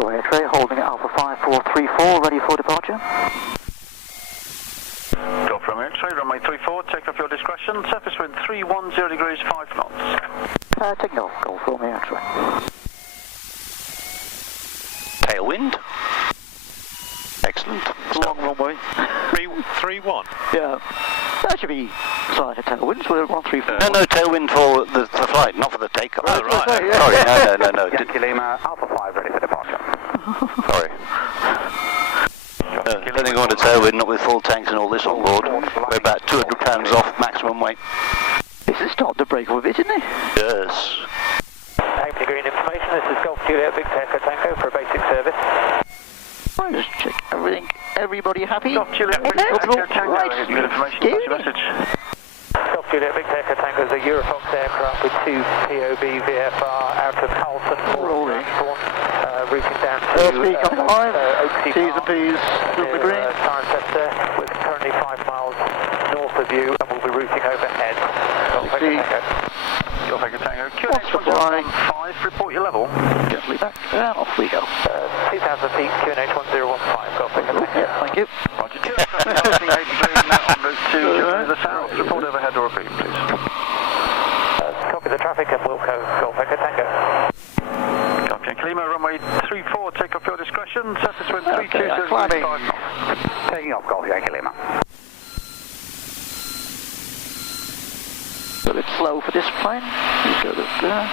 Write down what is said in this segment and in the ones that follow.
4 X-ray, holding at Alpha 5434, ready for departure. Golf Romeo X-ray, runway 34, take off your discretion, surface wind 310 degrees, 5 knots. Taking off, Golf Romeo X-ray. Tailwind. Excellent. Long runway. 3-1. Yeah. That should be slight tailwinds, we're 134. No, tailwind for the flight, not for the takeoff. Oh, right. Sorry, no. Yankee Lima, Alpha 5, ready for departure. Sorry. Depending on the tailwind, not with full tanks and all this on board. We're about 200 pounds off maximum weight. This has started to break a bit, isn't it? Yes. Halfpenny Green information, this is Golf Juliet Victor Echo Tango for a basic service. I'll just check everything. Everybody happy? Golf Juliet Victor Echo Tango, here's your information, pass your message. Golf Juliet Victor Echo Tango is a Eurofox aircraft with 2 POB VFR out of Halton, Rolling. routing down to Speak on 5, Oaksey T's and P's, Silver Green. Cirencester, we're currently 5 miles north of you and we'll be routing overhead. Golf Echo Tango. Golf Echo Tango, What's the flying? QNH 1015, report your level. Gently back, and off we go. 2,000 feet, QNH 1015, Golf Echo Tango. Yeah, thank you. Roger, 2 aircraft, Halfpenny Green, now en route to the south, report overhead or repeat, please. Copy the traffic and Wilco, Golf Echo Tango. Copy, Yankee Lima, runway 34, take off your discretion, surface wind Okay, 320 climbing. 5 knots. Taking off, Golf Yankee Lima. A bit slow for this plane. You go there.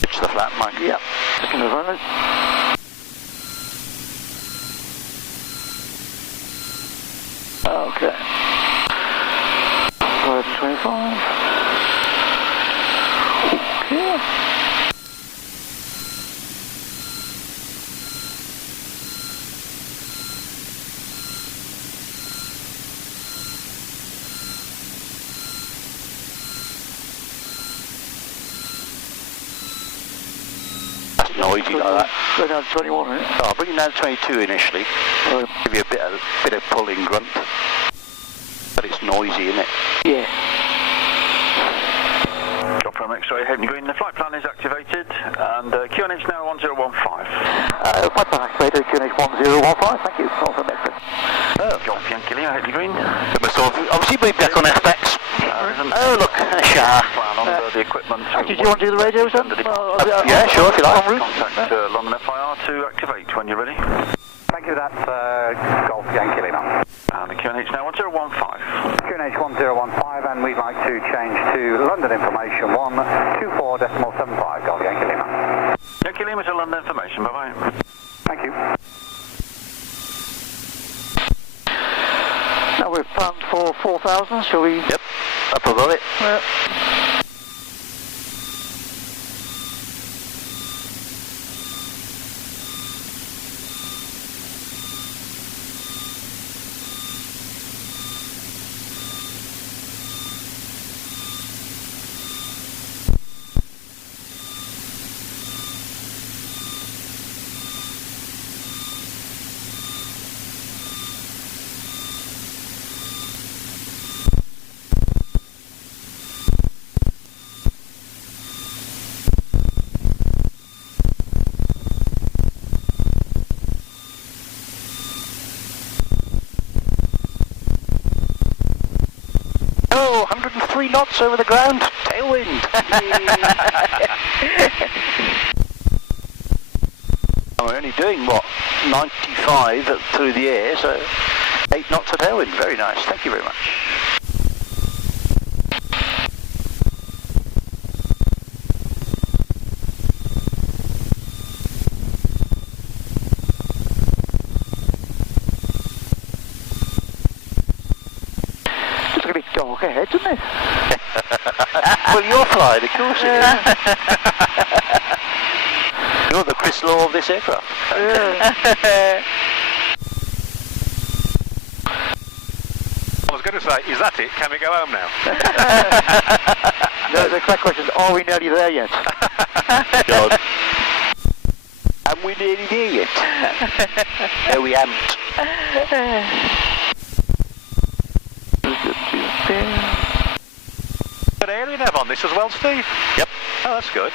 Pitch the flat, Mike. Yep. Second of runners. Okay. 525. Okay. Noisy like that. Go down to 21, isn't it? I'll bring it down to 22 initially. Give you a bit of pulling grunt. But it's noisy, isn't it? Yeah. Golf Romeo X-ray, Halfpenny Green, the flight plan is activated, and QNH now 1015. Flight plan activated, QNH 1015, thank you. Golf Romeo X-ray. Golf Yankee Lima, Halfpenny Green. Obviously, we'll be back on FX. Oh, look, a shower. Plan on the equipment. Did you want to do the radio, sir? Yeah, sure, if you like. Contact London FIR to activate when you're ready. Thank you for that, Golf Yankee Lima. And the QNH now 1015. QNH 1015, and we'd like to change to London Information 124.75, Golf Yankee Lima. Yankee Lima to London Information, bye-bye. Thank you. Now we've planned for 4,000, shall we? Yep, up above it. Yep. Oh, 103 knots over the ground. Tailwind. We're only doing, what, 95 through the air, so 8 knots of tailwind. Very nice. Thank you very much. It's going to be dark ahead, isn't it? Well, you're flying, of course it is. You're the Chris Law of this aircraft. I was going to say, is that it? Can we go home now? No, the correct question is, are we nearly there yet? God. And we're nearly there yet. No, we haven't. Good. got area nav on this as well, Steve? Yep. Oh, that's good.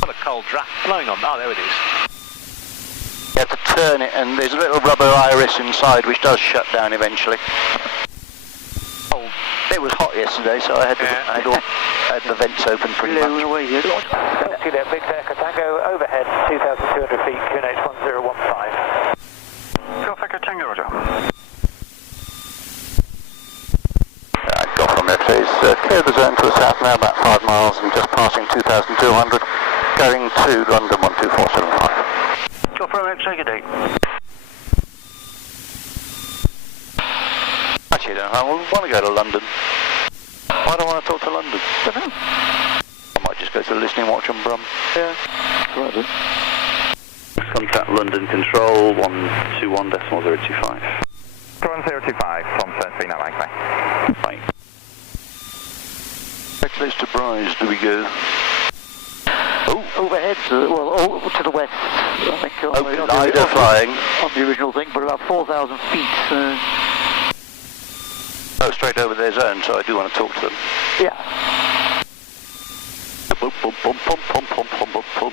What a cold draft blowing on. Oh, there it is. You have to turn it, and there's a little rubber iris inside which does shut down eventually. Oh, it was hot yesterday, so I had the vents open pretty much. See that big Echo Tango overhead, 2,200 feet, QNH 1015. Golf Echo Tango, Roger. Golf from there, please. Clear the zone to the south now, about 5 miles, and just passing 2,200, going to London 12475. Golf Romeo, take a date. Actually, I want to go to London. Why do I want to talk to London? I don't know. I might just go to listening, watch and brum. Yeah, right. Contact London Control 121.025. 1025 from 13 at Langley. Right. How close to Bryce do we go? Oh, Overhead, well, to the west. I think Ida flying. On the original thing, but about 4,000 feet. Oh, straight over their zone, so I do want to talk to them. Yeah. Boom, boom, boom, boom, boom, boom, boom, boom, boom.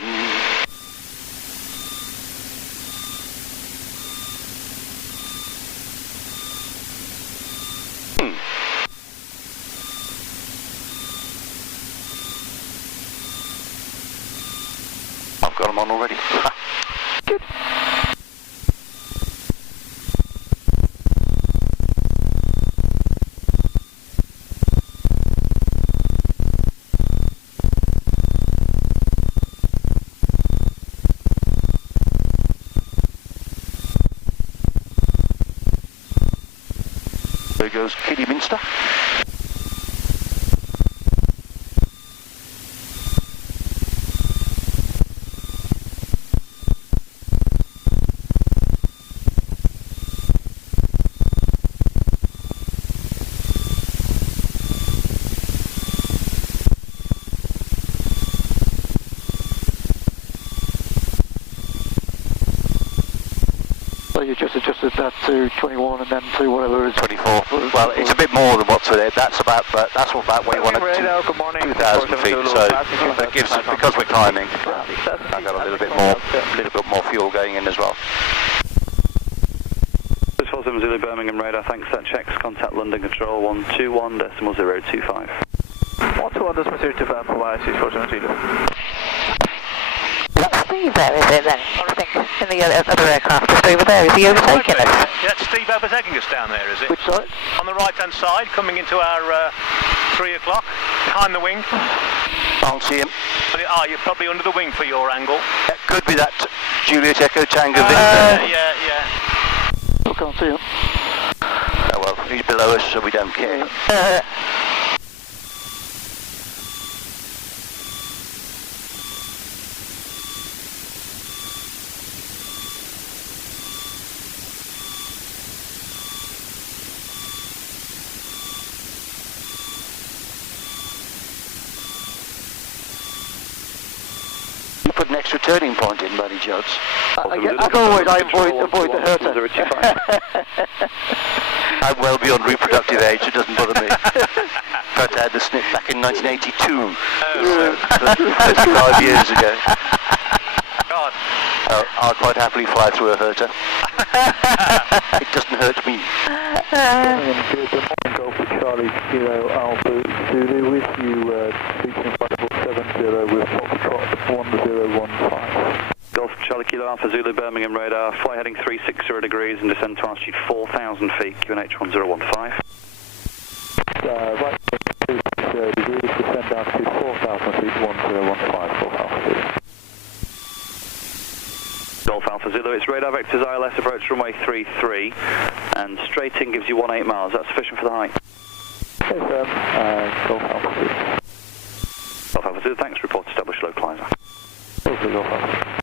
I've got them on already. Good. There goes Kidderminster. So you just adjusted that to 21 and then to whatever is 24. Well, it's a bit more than what's there. That's about where you want it to. Good morning. 2,000 feet. So that gives us, because we're climbing, I got a little bit more fuel going in as well. 47 Zulu Birmingham radar, thanks. That checks. Contact London Control 121.025. 121.025 for YC47 Zulu. That's Steve there, is it then? I think in the other aircraft just over there. Is he overtaking us? Yeah, that's Steve overtaking us down there, is it? which side? On the right-hand side, coming into our 3 o'clock, behind the wing. Can't see him. You're probably under the wing for your angle. That could be that Juliet Echo Tango Victor. Yeah. I can't see him. Oh well, he's below us, so we don't care. You put an extra turning point in, buddy Jods. As always, I avoid the Hertha. I'm well beyond reproductive age, it doesn't bother me. In fact, I had the snip back in 1982. 35 years ago. God. I'll quite happily fly through a Hertha. It doesn't hurt me. Golf Charlie Kilo Alpha Zulu with you, reaching 5470 with Foxtrot 1015. Golf Charlie Kilo Alpha Zulu Birmingham radar, fly heading 360 degrees and descend to altitude 4,000 feet, QNH 1015. Right, 260 degrees, descend down to 4,000 feet, 1015, Golf Alpha Zulu. Golf Alpha Zulu, it's radar vectors ILS approach runway 33, and straight in gives you 18 miles. That's sufficient for the height. Okay, sir. Golf Alpha Zulu. Golf Alpha Zulu, thanks. Report established localizer. Okay, Golf Alpha.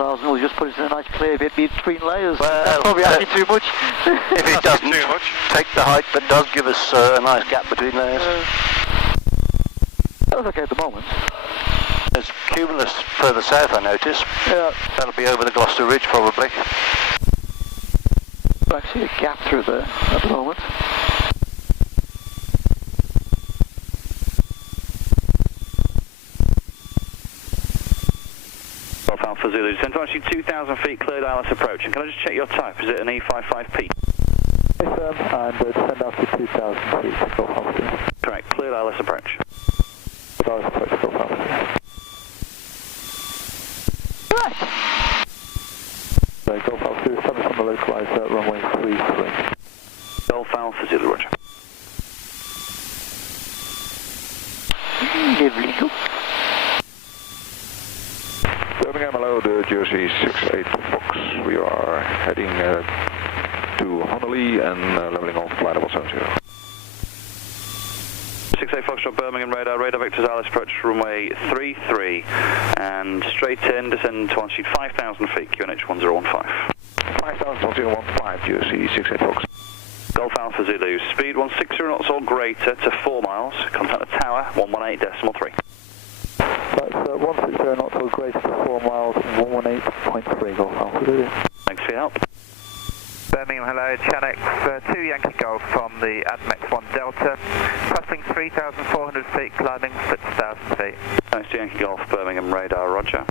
4,000 will just put us in a nice clear bit between layers. Well, that's probably asking too much. If it doesn't take the height, but does give us a nice gap between layers. That's okay at the moment. There's cumulus further south, I notice. Yeah. That'll be over the Gloucester Ridge, probably. I see a gap through there at the moment. Golf Alpha Zulu, descend to actually 2,000 feet, cleared ILS approach. And can I just check your type? Is it an E55P? Yes, and descend after 2,000 feet, Golf Alpha Zulu. Correct, cleared ILS approach. ILS approach, Golf Alpha Zulu. Right. So Golf Alpha Zulu, establish on the localised runway 33. Golf Alpha Zulu, roger. Lovely. Birmingham, hello, the Jersey 68 Fox. We are heading to Honolulu and leveling off flight level 70. 68 Foxtrot Birmingham radar vectors ILS approach runway 33 and straight in, descend to altitude 5,000 feet, QNH 1015. 5,015, Jersey 68 Fox. Golf Alpha Zulu, speed 160 knots or greater to 4 miles, contact the tower 118.3. That's 160 knots or greater to 4 miles, 118.3 Golf Alpha Zulu. Thanks for your help. Birmingham, hello, Chanex 2 Yankee Golf from the ADMEX 1 Delta, crossing 3,400 feet, climbing 6,000 feet. Thanks to Yankee Golf, Birmingham radar, roger.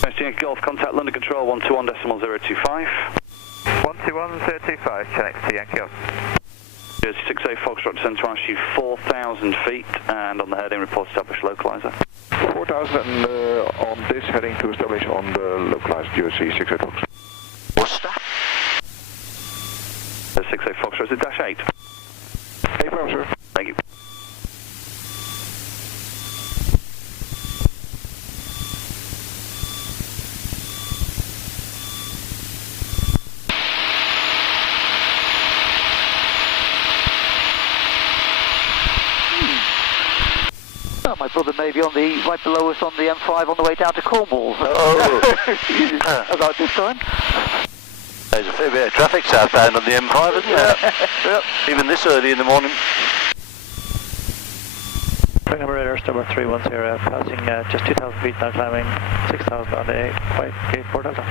Thanks to Yankee Golf, contact London Control 121.025. 121.025, Chanex 2 Yankee Golf. Jersey 68 Foxtrot, descend to altitude 4,000 feet, and on the heading, report establish localizer. 4,000 and on this heading to establish on the localized Jersey 68 Fox. Worcester? 68 Foxtrot, is it dash 8? 8 pounds, sir. Thank you. Well, my brother may be on the right below us on the M5 on the way down to Cornwall. Oh. About this time. There's a fair bit of traffic southbound on the M5, isn't there? Yep. Even this early in the morning. Birmingham radar, Cherbourg 310, passing just 2,000 feet, now climbing 6,000 on the 584 Delta.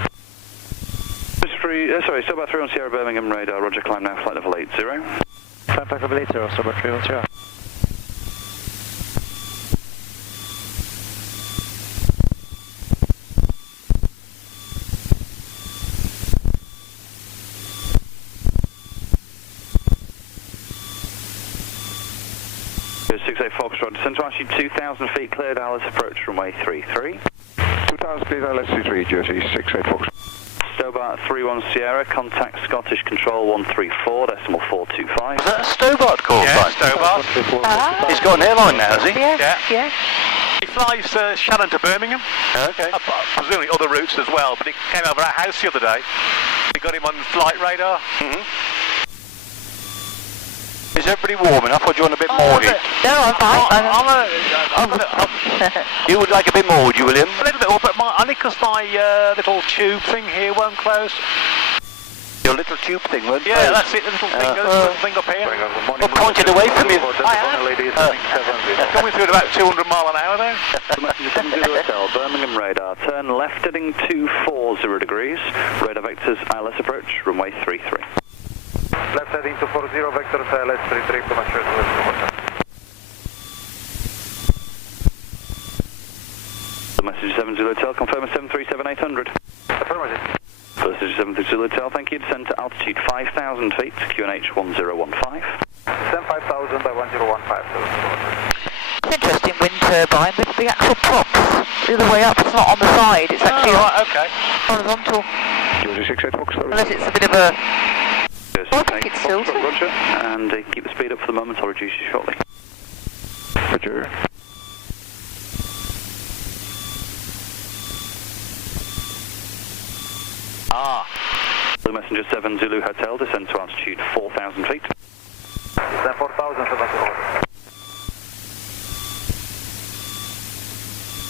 Sorry, still about 3 on Sierra Birmingham radar, roger, climb now, flight level 80. Climb flight level 80, Cherbourg 310. Foxtrot, descend to altitude 2,000 feet, cleared ILS approach runway 33. 2,000 feet, ILS 33, Jersey 68 Fox. Stobart 31 Sierra, contact Scottish Control 134.425. Is that a Stobart call? Yeah, Stobart. He's got an airline now, has he? Yeah. He flies Shannon to Birmingham. Okay. Presumably other routes as well, but he came over our house the other day. We got him on flight radar. Is everybody warm enough, or do you want a bit more heat? No, I'm fine. You would like a bit more, would you, William? A little bit more, but only because my little tube thing here won't close. Your little tube thing won't close? Yeah, that's it, the little thing up here. Well, point it away from you. I am. Coming through at about 200 mile an hour there. Hotel, Birmingham radar, turn left heading 240 degrees, radar vectors ILS approach, runway 33. Left heading 240, vectors ILS 33, premature to The message 70 Hotel, confirm 737-800. Affirmative. Message 70 Hotel, thank you, descend to altitude 5,000 feet, QNH 1015. Descend 5,000 by 1015. It's interesting, wind turbine with the actual props the other way up. It's not on the side. It's actually horizontal. Jersey 68 Fox. Unless it's a bit of a... I think it's still. Roger, and keep the speed up for the moment, I'll reduce you shortly. Roger. Blue Messenger 7 Zulu Hotel, descend to altitude 4,000 feet. Descend 4,000 feet.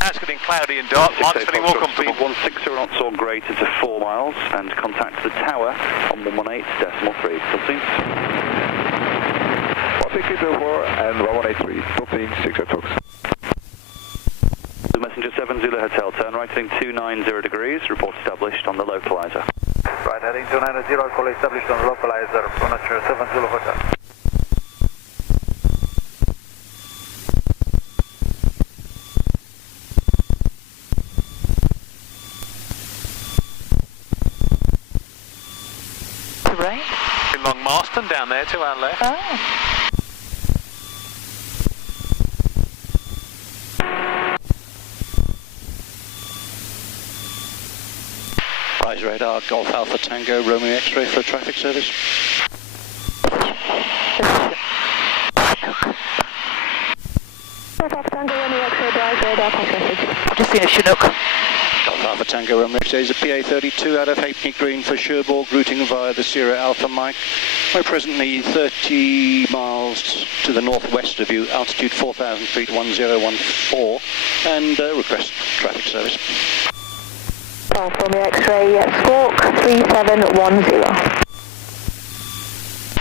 It's getting cloudy and dark. Mike's feeling more comfy. 160 knots or greater to 4 miles and contact the tower on 118.3. 160.4 and 1183. 15, 6 at Fox. Blue Messenger 7 Zulu Hotel, turn right heading 290 degrees, report established on the localizer. Right heading 290, call established on the localizer, Blue Messenger 7 Zulu Hotel. Rain? In Long Marston down there to our left. Oh. Rise radar, Golf Alpha Tango, Romeo X-ray for traffic service. Golf Alpha Tango, Romeo X-ray, rise radar, pass message. I've just seen a Chinook. Golf Alpha Tango, Romeo X-ray is a PA32 out of Halfpenny Green for Cherbourg, routing via the Sierra Alpha Mike. We're presently 30 miles to the northwest of you, altitude 4,000 feet, 1014, and request traffic service. Golf Romeo X-ray, Squawk 3710.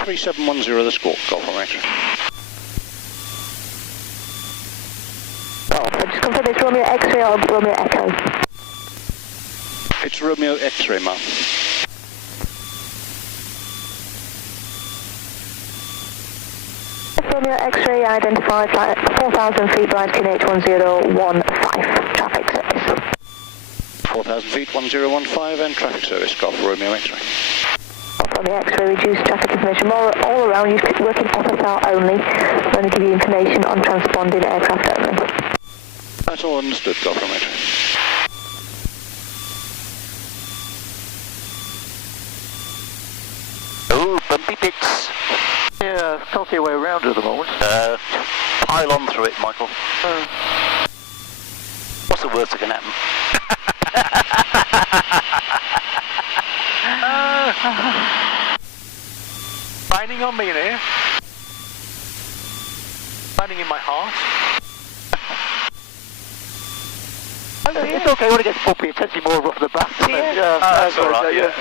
3710 the Squawk, Golf Romeo X-ray. Golf, just confirm it's Romeo X-ray or Romeo Echo? It's Romeo X-ray, ma'am. Romeo X-ray identified 4,000 feet, right QNH 1015, traffic service. 4,000 feet, 1015 and traffic service, Golf Romeo X-ray. Golf Romeo X-ray, reduced traffic information all around. You could work in FSR only. We're going to give you information on transponding aircraft only. That's all understood, Golf Romeo X-ray. Oh, bumpy bits. Yeah, can't see a way around at the moment. Pile on through it, Michael. What's the worst that can happen? Raining on me in here. Raining in my heart. It's okay when it gets bumpy, it tends to be more rough at the back. That's all right, yeah.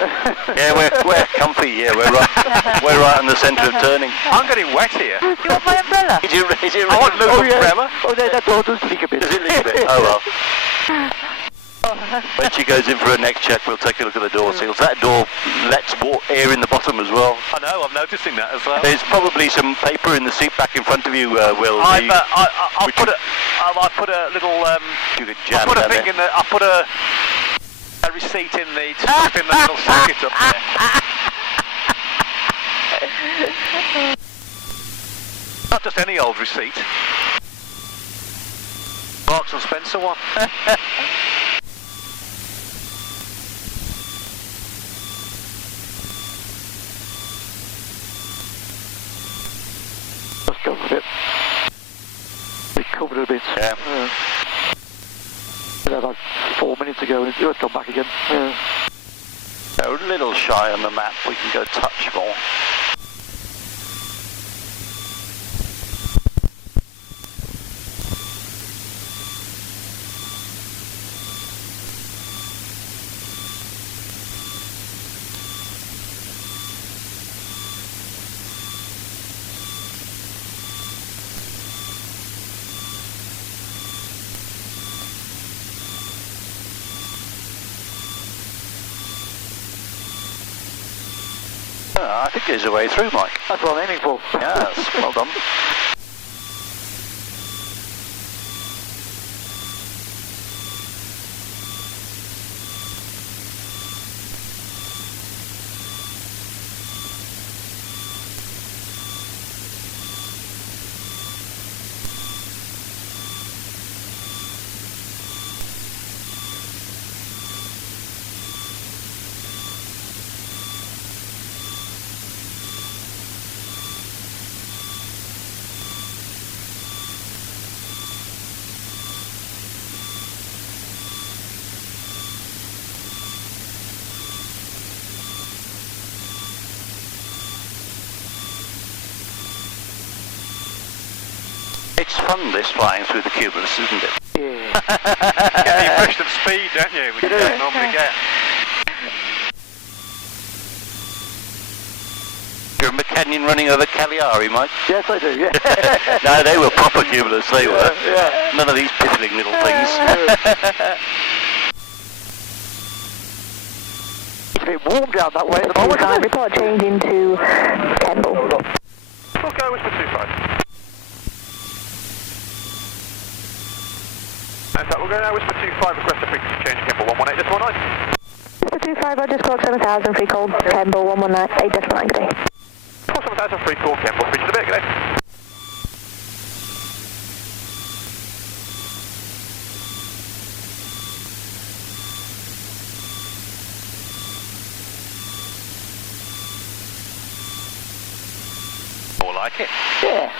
Yeah, we're comfy, yeah, we're right in the centre of turning. I'm getting wet here. You want my umbrella? Is it I want Luke's umbrella. Oh, that door does leak a bit. Does it leak a bit? Oh well. When she goes in for her next check, we'll take a look at the door seals. That door lets air in the bottom as well. I know, I'm noticing that as well. There's probably some paper in the seat back in front of you, Will. I'll put a little. You could jam I'll put a down thing there. in the. I'll put a receipt in the. To slip in the little socket up there. Not just any old receipt. Marks and Spencer one. Just go with it. We covered it a bit. Yeah. About 4 minutes ago, and it's come back again. A little shy on the map. We can go touch more. I think there's a way through, Mike. That's what I'm aiming for. Yes, well done. It's fun, this flying through the cumulus, isn't it? Yeah. Get the impression of speed, don't you? Which you don't normally get. Do you remember Canyon running over Cagliari, Mike? Yes, I do, yeah. No, they were proper cumulus, they were. Yeah. None of these piffling little things. It's a bit warm down that way at the moment, isn't it? Report changing to Kemble. Okay, whisper 25. In fact, we'll go now whisper 25, request a frequency change, Kemble 118, decimal 9. Whisper 25, Roger, squawk 7000, free call, Kemble 118, decimal 9, good day. Squawk 7000, free call, Kemble, speech to the bit, good day. More like it. Yeah.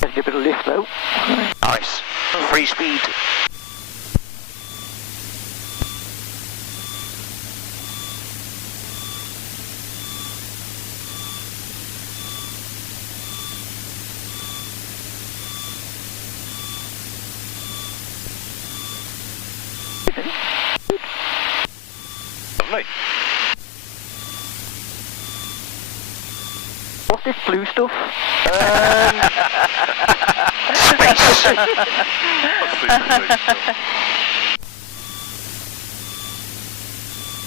Getting a bit of lift though. Nice. Free speed. Lovely. What's this blue stuff? Space.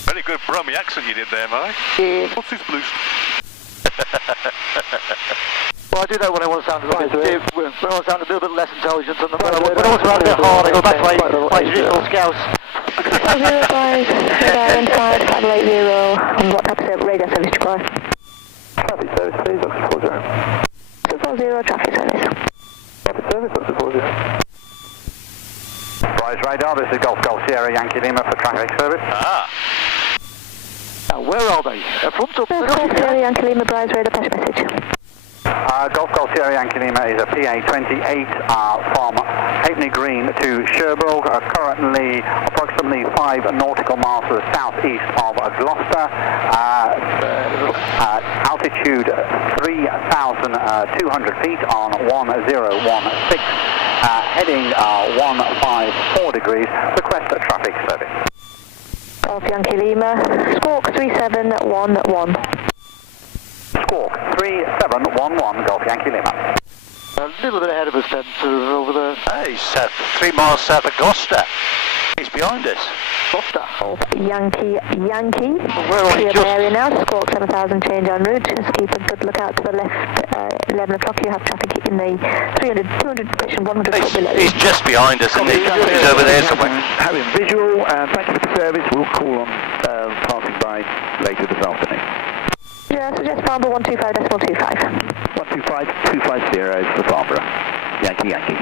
Very good Brummie accent you did there, Mike. Yeah. What's this blue? Well, I do that when I want to sound a little bit when I want to sound a little bit less intelligent, and when I want to sound a bit hard, I go back to my traditional scouse. 505, identified, 580, on WhatsApp radar service to call. Traffic service, please, Oxford 40. 240, traffic service. Traffic service, Oxford 40. Rise radar, this is Golf Sierra Yankee Lima for traffic service. Ah. Now, where are they? Front up. Golf Sierra Yankee Lima, Bryce radar, pass message. Golf Sierra Yankee Lima is a PA28 from Halfpenny Green to Cherbourg, currently approximately 5 nautical miles to the southeast of Gloucester, altitude 3,200 feet on 1016, heading 154 degrees, request a traffic service. Golf Yankee Lima, squawk 3711. Squawk 3711, Golf Yankee Lima. A little bit ahead of us then, sort of over there. Hey, he's 3 miles south of Gloucester. He's behind us. Gloucester. Golf Yankee. Where are we? Clear area now, squawk 7000, change en route. Just keep a good lookout to the left. 11 o'clock, you have traffic in the 300, 200 position, 100 foot below. He's just behind us, isn't he? He's over there somewhere. Having visual, thank you for the service. We'll call on passing by later this afternoon. Yeah, I suggest Farnborough 125.25. 125.250 for Farnborough. Yankee.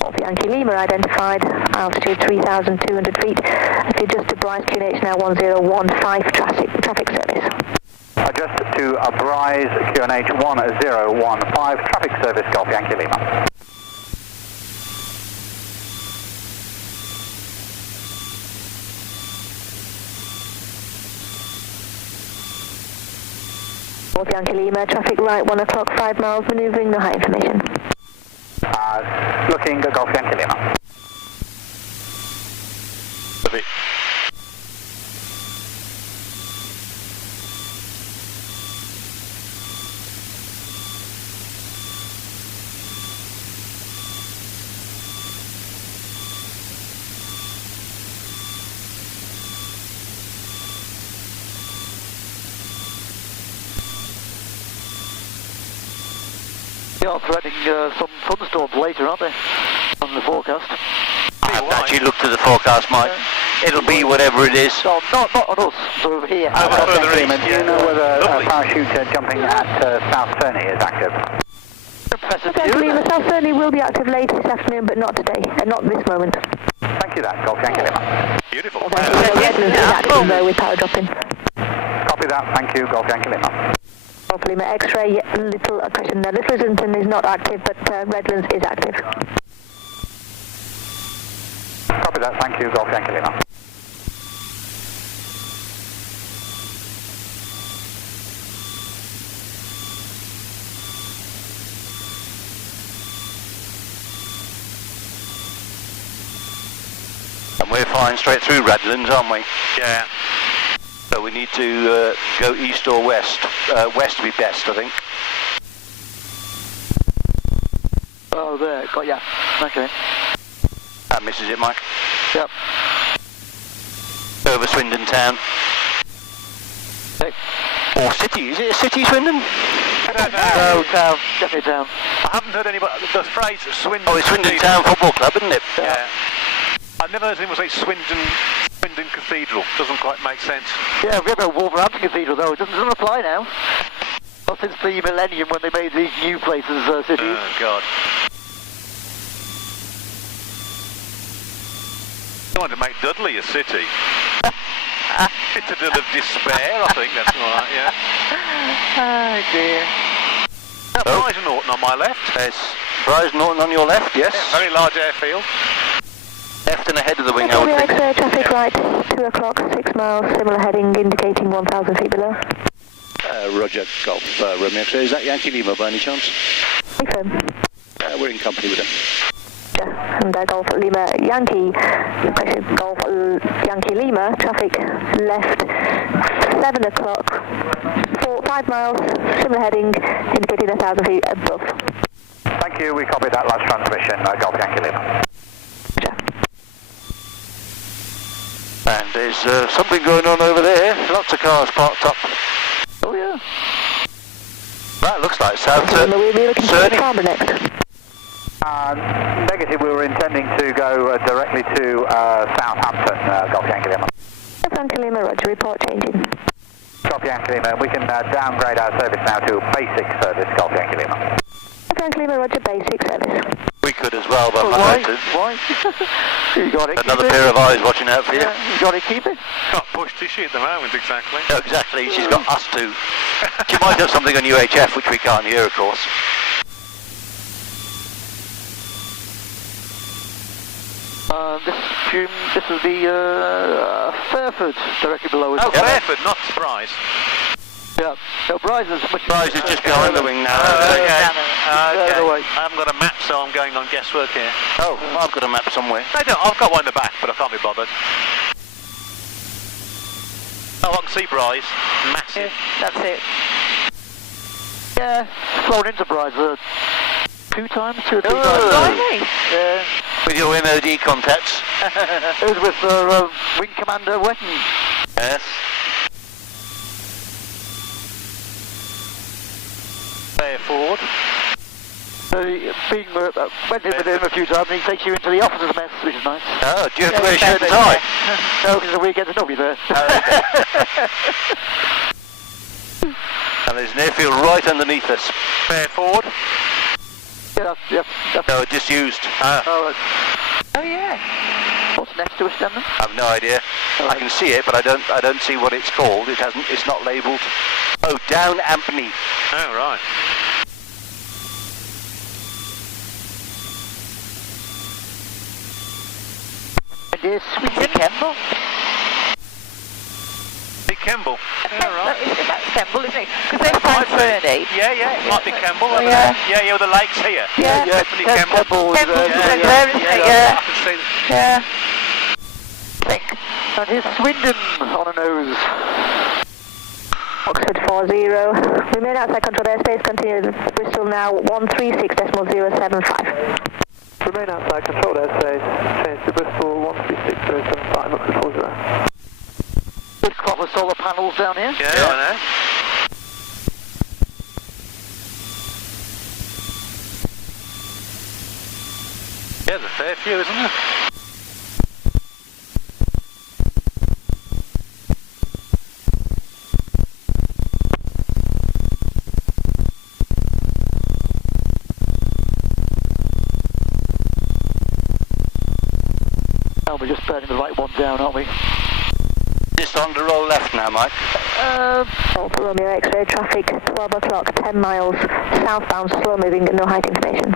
Golf Yankee Lima identified, altitude 3,200 feet. If you adjust to Bryce QNH now 1015 traffic service. Adjust to Bryce QNH 1015 traffic service, Golf Yankee Lima. Golf Yankee Lima, traffic right 1 o'clock, 5 miles, manoeuvring, no high information. Looking at Golf Yankee Lima. They are threatening some thunderstorms later, aren't they? On the forecast. I haven't actually looked at the forecast, Mike. It'll be whatever it is. No, not on us. So over here. Further east. Do you know whether parachute jumping at South Turney is active? Lima, South Turney will be active later this afternoon, but not today, and not this moment. Thank you, that. Golf Yankee Lima. Beautiful. Redlands is active though with power dropping. Copy that. Thank you, Golf Yankee Lima. Golf Lima X-ray, Little Islington is not active, but Redlands is active. Copy that. Thank you, Golf Yankee Lima. And we're flying straight through Redlands, aren't we? Yeah. So we need to go east or west. West would be best, I think. Oh, there. Got ya. Okay. That misses it, Mike. Yep. Over Swindon town. Okay. Or city. Is it a city, Swindon? I don't know. No, town. Definitely town. I haven't heard anybody. The phrase Swindon. Oh, it's Swindon Town Football Club, isn't it? Yeah. I've never heard anyone say Swindon Cathedral. Doesn't quite make sense. Yeah, we have a Wolverhampton Cathedral though. It doesn't apply now. Not since the millennium when they made these new places cities. Oh, God. Trying to make Dudley a city. Citadel of Despair, I think that's all right, yeah. Oh dear. Bryce Norton on my left. There's Bryce Norton on your left, yes. Yeah, very large airfield. Left and ahead of the wing, I would think. X-ray traffic right, 2 o'clock, 6 miles, similar heading indicating 1,000 feet below. Roger, Golf Romeo. So is that Yankee Lima by any chance? Confirm. We're in company with them. And Golf Lima Yankee, Golf Yankee Lima, traffic left 7 o'clock, 5 miles, similar heading, indicating 1,000 feet above. Thank you, we copied that last transmission, Golf Yankee Lima. And there's something going on over there. Lots of cars parked up. Oh yeah. That looks like South We'll be looking for the Harbour next. Negative, we were intending to go directly to Southampton, Golf Yankee Lima. Yankee Lima, Roger, report changing. Golf Yankee Lima, we can downgrade our service now to basic service, Golf Yankee Lima. Yankee Lima, Roger, basic service. We could as well, but why? You got it. Another pair of eyes watching out for you. Yeah, you got to keep it. Not pushed, is she, at the moment, exactly? No, exactly. She's got us too. She might have something on UHF, which we can't hear, of course. This will be Fairford directly below us. Oh, Fairford, not Surprise. Yeah, no, Bryce is much. Bryce is just behind the wing now. Okay. Okay. I haven't got a map, so I'm going on guesswork here. Oh, I've got a map somewhere. I don't. I've got one in the back, but I can't be bothered. Oh, I can see Bryce. Massive. That's it. Yeah, flown into Bryce 2 times, 2 or 3 times. Blimey. Yeah. With your MOD contacts. It was with Wing Commander Wetton. Yes. Fair forward. Went in with him a few times and he takes you into the officers' mess, which is nice. Oh, do you have to wear a shirt and tie? No, because the weekend there's nobody there. Oh, okay. And there's an airfield right underneath us. Fair forward. Yeah, that's No, disused. oh, yeah. what's next to us then? I've no idea. I can see it, but I don't see what it's called. It's not labelled. Oh, Down Ampney. Oh, right. Dear sweet Kemble. Big Kemble. Yeah, right. That's Kemble, isn't it? Because there's Halfpenny. Yeah, it might be Kemble. Oh, yeah. Yeah, with the lakes here. Yeah. Definitely Kemble. Kemble's yeah. there, isn't it? Yeah. I can see Yeah. Think. And here's Swindon on a nose. Oxford 40. Remain outside controlled airspace, continue to Bristol now 136.075. Remain outside controlled airspace, change to Bristol 136.075, Oxford 40. Good crop of solar panels down here. Yeah, I know. There's a fair few, isn't there? we're just burning the right one down, aren't we? Just on the roll left now, Mike. Alpha Romeo X-ray traffic, 12 o'clock, 10 miles, southbound, slow moving, no height information.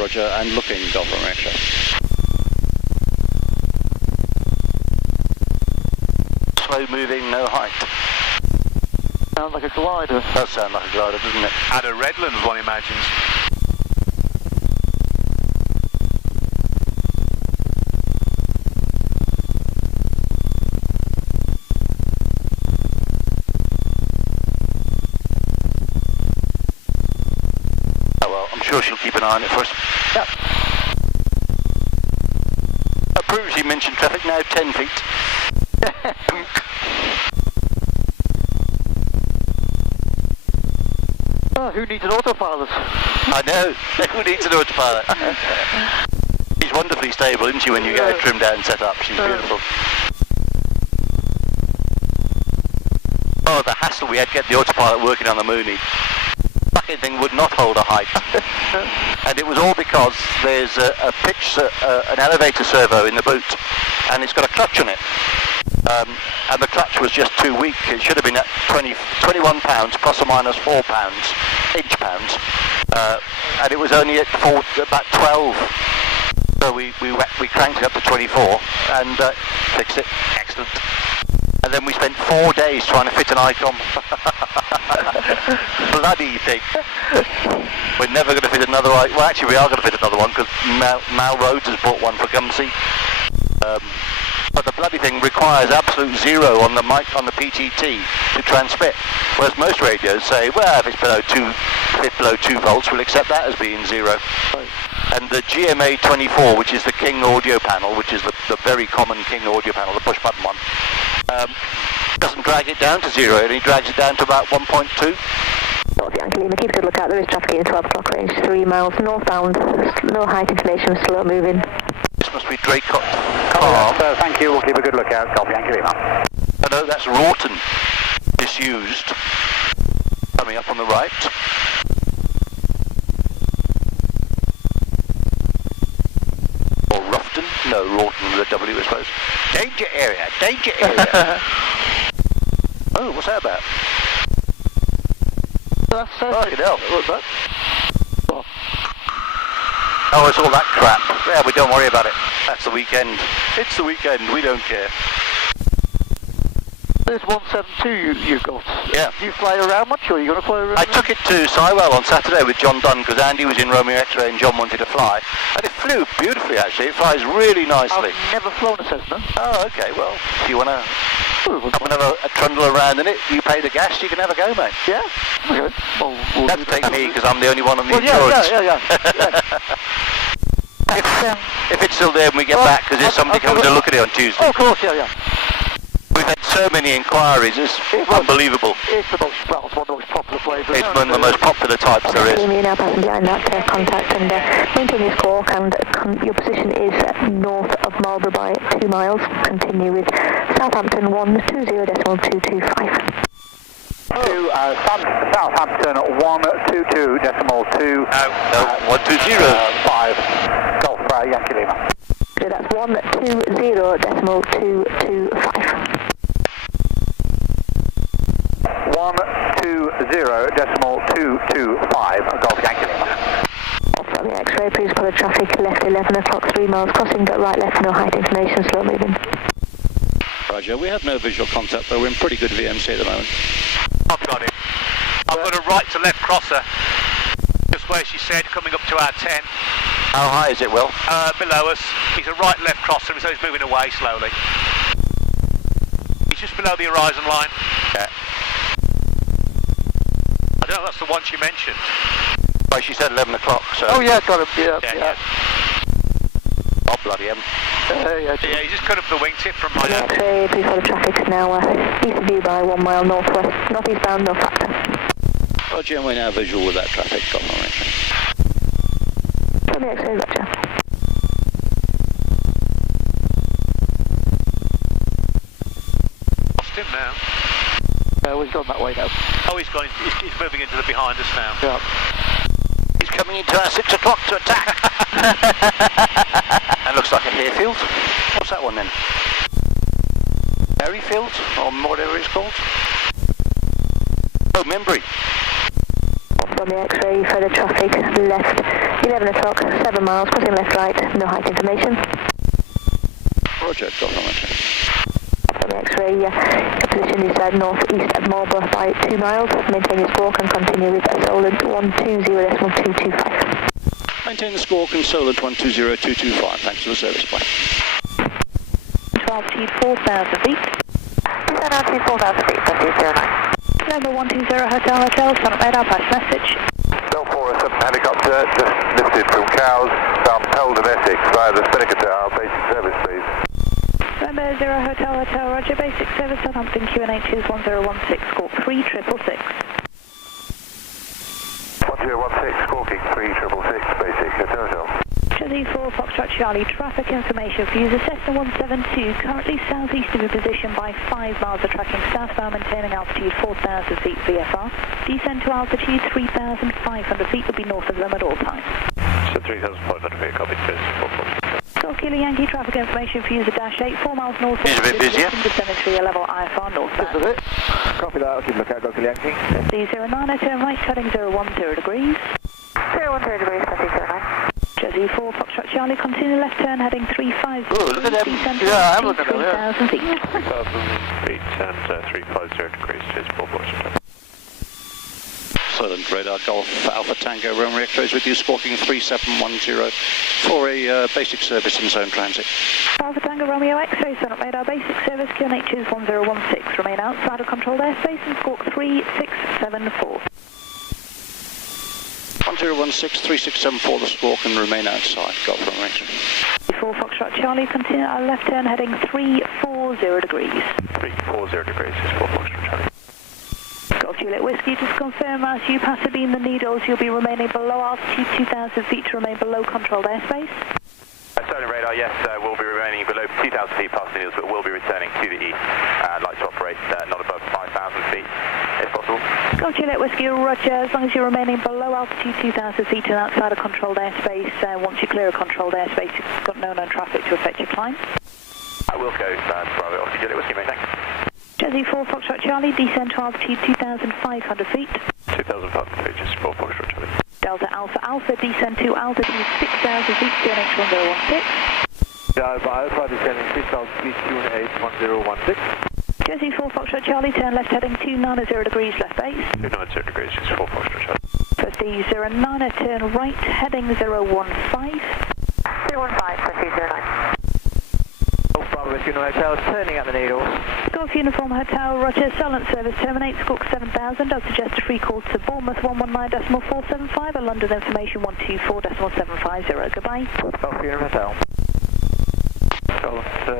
Roger, and looking, Golf Romeo X-ray. Slow moving, no height. Sounds like a glider. Does sound like a glider, doesn't it? And a Redlands, one imagines. Sure, she'll keep an eye on it for us. Yep. I previously mentioned traffic, now 10 feet. Oh, who needs an autopilot? I know, who needs an autopilot? She's wonderfully stable, isn't she, when you get her trimmed out and set up? She's beautiful. Oh, the hassle we had to get the autopilot working on the Mooney. Fucking thing would not hold a height. And it was all because there's a pitch, an elevator servo in the boot, and it's got a clutch on it. And the clutch was just too weak. It should have been at 21 pounds plus or minus 4 pounds, inch pounds. And it was only at about 12. So we cranked it up to 24 and fixed it. Excellent. And then we spent 4 days trying to fit an icon. Bloody thing. We're never going to fit another icon. Well, actually, we are going to fit another one because Mal Rhodes has bought one for Gumsey. But the bloody thing requires absolute zero on the mic on the PTT to transmit. Whereas most radios say, well, if it's below 2 volts, we'll accept that as being zero. Right. And the GMA 24, which is the King audio panel, which is the very common King audio panel, the push button one, doesn't drag it down to zero, it only drags it down to about 1.2. North Yankee Lima, keep a good lookout, there is traffic in 12 o'clock range, 3 miles northbound, no height information, slow moving. This must be Draycott. Thank you, we'll keep a good lookout, Golf Yankee Lima. Oh no, that's Rawton, disused, coming up on the right. Or Roughton? No, Rawton with a W, I suppose. Danger area, danger area. Oh, what's that about? Fucking hell. What's that? Oh, it's all that crap. Yeah, but don't worry about it. That's the weekend. It's the weekend, we don't care. There's 172 you've got. Yeah. Do you fly around much, or are you going to fly around? I took it to Sywell on Saturday with John Dunn, because Andy was in Romeo X-ray and John wanted to fly. And it flew beautifully, actually. It flies really nicely. I've never flown a Cessna. Oh, okay. Well, if you want to have a trundle around in it, you pay the gas, you can have a go, mate. Yeah? Okay. Well, that's take me, because I'm the only one on the insurance. Yeah. If it's still there when we get back, because there's somebody coming to look at it on Tuesday. Oh, of course, yeah. We've had so many inquiries, it's unbelievable. It's one of the most popular flavors. It's one of the most popular types there is. You're now passing behind that contact and maintain your score, and your position is north of Marlborough by 2 miles. Continue with Southampton 120.225. To Southampton 122.2. No, 120.5. Golf Yankee Lima. So that's 120.225. 120.225. Golf Yankee Lima. From the X-ray, please follow traffic left 11 o'clock, 3 miles crossing, but right left, no height information, slow moving. Roger, we have no visual contact, but we're in pretty good VMC at the moment. I've got it. I've got a right to left crosser, just where she said, coming up to our 10. How high is it, Will? Below us. He's a right left crosser, so he's moving away slowly. He's just below the horizon line. Yeah. I don't know if that's the one she mentioned. Well, she said 11 o'clock, so... Oh, yeah, got him, yeah. Oh, bloody hell. Yeah, he's just cut up the wingtip from my... X-ray, please follow traffic now, east of you by 1 mile northwest, northeastbound, no factor. Roger, and we're now visual with that traffic. Got my X-ray. From the X-ray, Roger. Lost him now. No, he's gone that way now. Oh, he's moving into the behind us now. Yeah. He's coming into our 6 o'clock to attack. That looks like a hayfield. What's that one then? Berryfield, or whatever it's called? Oh, Membry. From the X-ray, further traffic, left, 11 o'clock, 7 miles, crossing left, right, no height information. Roger, got no mention. From the X-ray, your position is north-east of Marlborough by 2 miles. Maintain your squawk and continue with Solent 120.225. Maintain the squawk and Solent 120.225. Thanks for the service, bye. Altitude 4,000 feet. Descend altitude 4,000 feet, 2009. Number 120 Hotel, Summit radar, pass message. Bell 407 helicopter, just lifted from Cowes, bound Peldon, Essex, via the Spinnaker Tower, basic service please. Number 0 Hotel, Roger, basic service, Southampton, QNH is 1016, squawk 3666. 1016, squawking 3666, basic, Hotel. Chelsea 4 Foxtrot Charlie, traffic information for user Cessna 172, currently southeast of your position by 5 miles of tracking southbound, maintaining altitude 4,000 feet VFR. Descend to altitude 3,500 feet will be north of them at all times. So 3,500 feet, copy, Golf Kilo Yankee, traffic information for user Dash 8, 4 miles north. He's a bit busier. Descending to your level IFR northbound. Just a bit. Copy that, I'll keep a look at Golf Kilo Yankee. D09, turn right, heading 010 degrees. 010 degrees, 2009. Jersey 4, Foxtrot Charlie, continue left turn, heading 35. Oh, look at them. Yeah, I'm looking at them. 3,000 feet. 3,000 feet and 350 degrees, cheers, Bob Washington. Silent radar, Golf Alpha Tango, Romeo X-rays with you, squawking 3710 for a basic service in zone transit. Alpha Tango, Romeo X-ray, Silent radar, basic service, QNH is 1016. Remain outside of controlled airspace and squawk 3674. 1016 3674 the squawk and remain outside. Golf Romeo X-ray. 4 Foxtrot Charlie, continue our left turn, heading 340 degrees. 340 degrees is 4 Foxtrot Charlie. Golf Juliet Whiskey, just confirm as you pass the beam the needles, you'll be remaining below altitude 2,000 feet to remain below controlled airspace. Stolen radar, yes, we'll be remaining below 2,000 feet past the needles, but we'll be returning to the east. I'd like to operate not above 5,000 feet, if possible. Golf Juliet Whiskey, Roger, as long as you're remaining below altitude 2,000 feet and outside of controlled airspace, once you clear a controlled airspace, you've got no known traffic to affect your climb. I will go, Bravo, Oscar Juliet Whiskey, mate, thanks. Jersey 4 Foxtrot Charlie, descend to altitude 2,500 feet. 2,500 feet, just 4 Foxtrot Charlie. Delta Alpha Alpha, descend to altitude 6,000 feet, QNH 1016. Delta Alpha, descending 6,000 feet, QNH 1016. Jersey 4 Foxtrot Charlie, turn left heading 290 degrees, left base. 290 degrees, just 4 Foxtrot Charlie. First D09, turn right heading 015. 015, proceed 09. Bravo Whiskey Hotel, turning at the needles. Golf Uniform Hotel, Roger, silent service terminates, squawk 7,000. I'll suggest a free call to Bournemouth 119.475 and London information 124.750. Goodbye. Golf Uniform Hotel.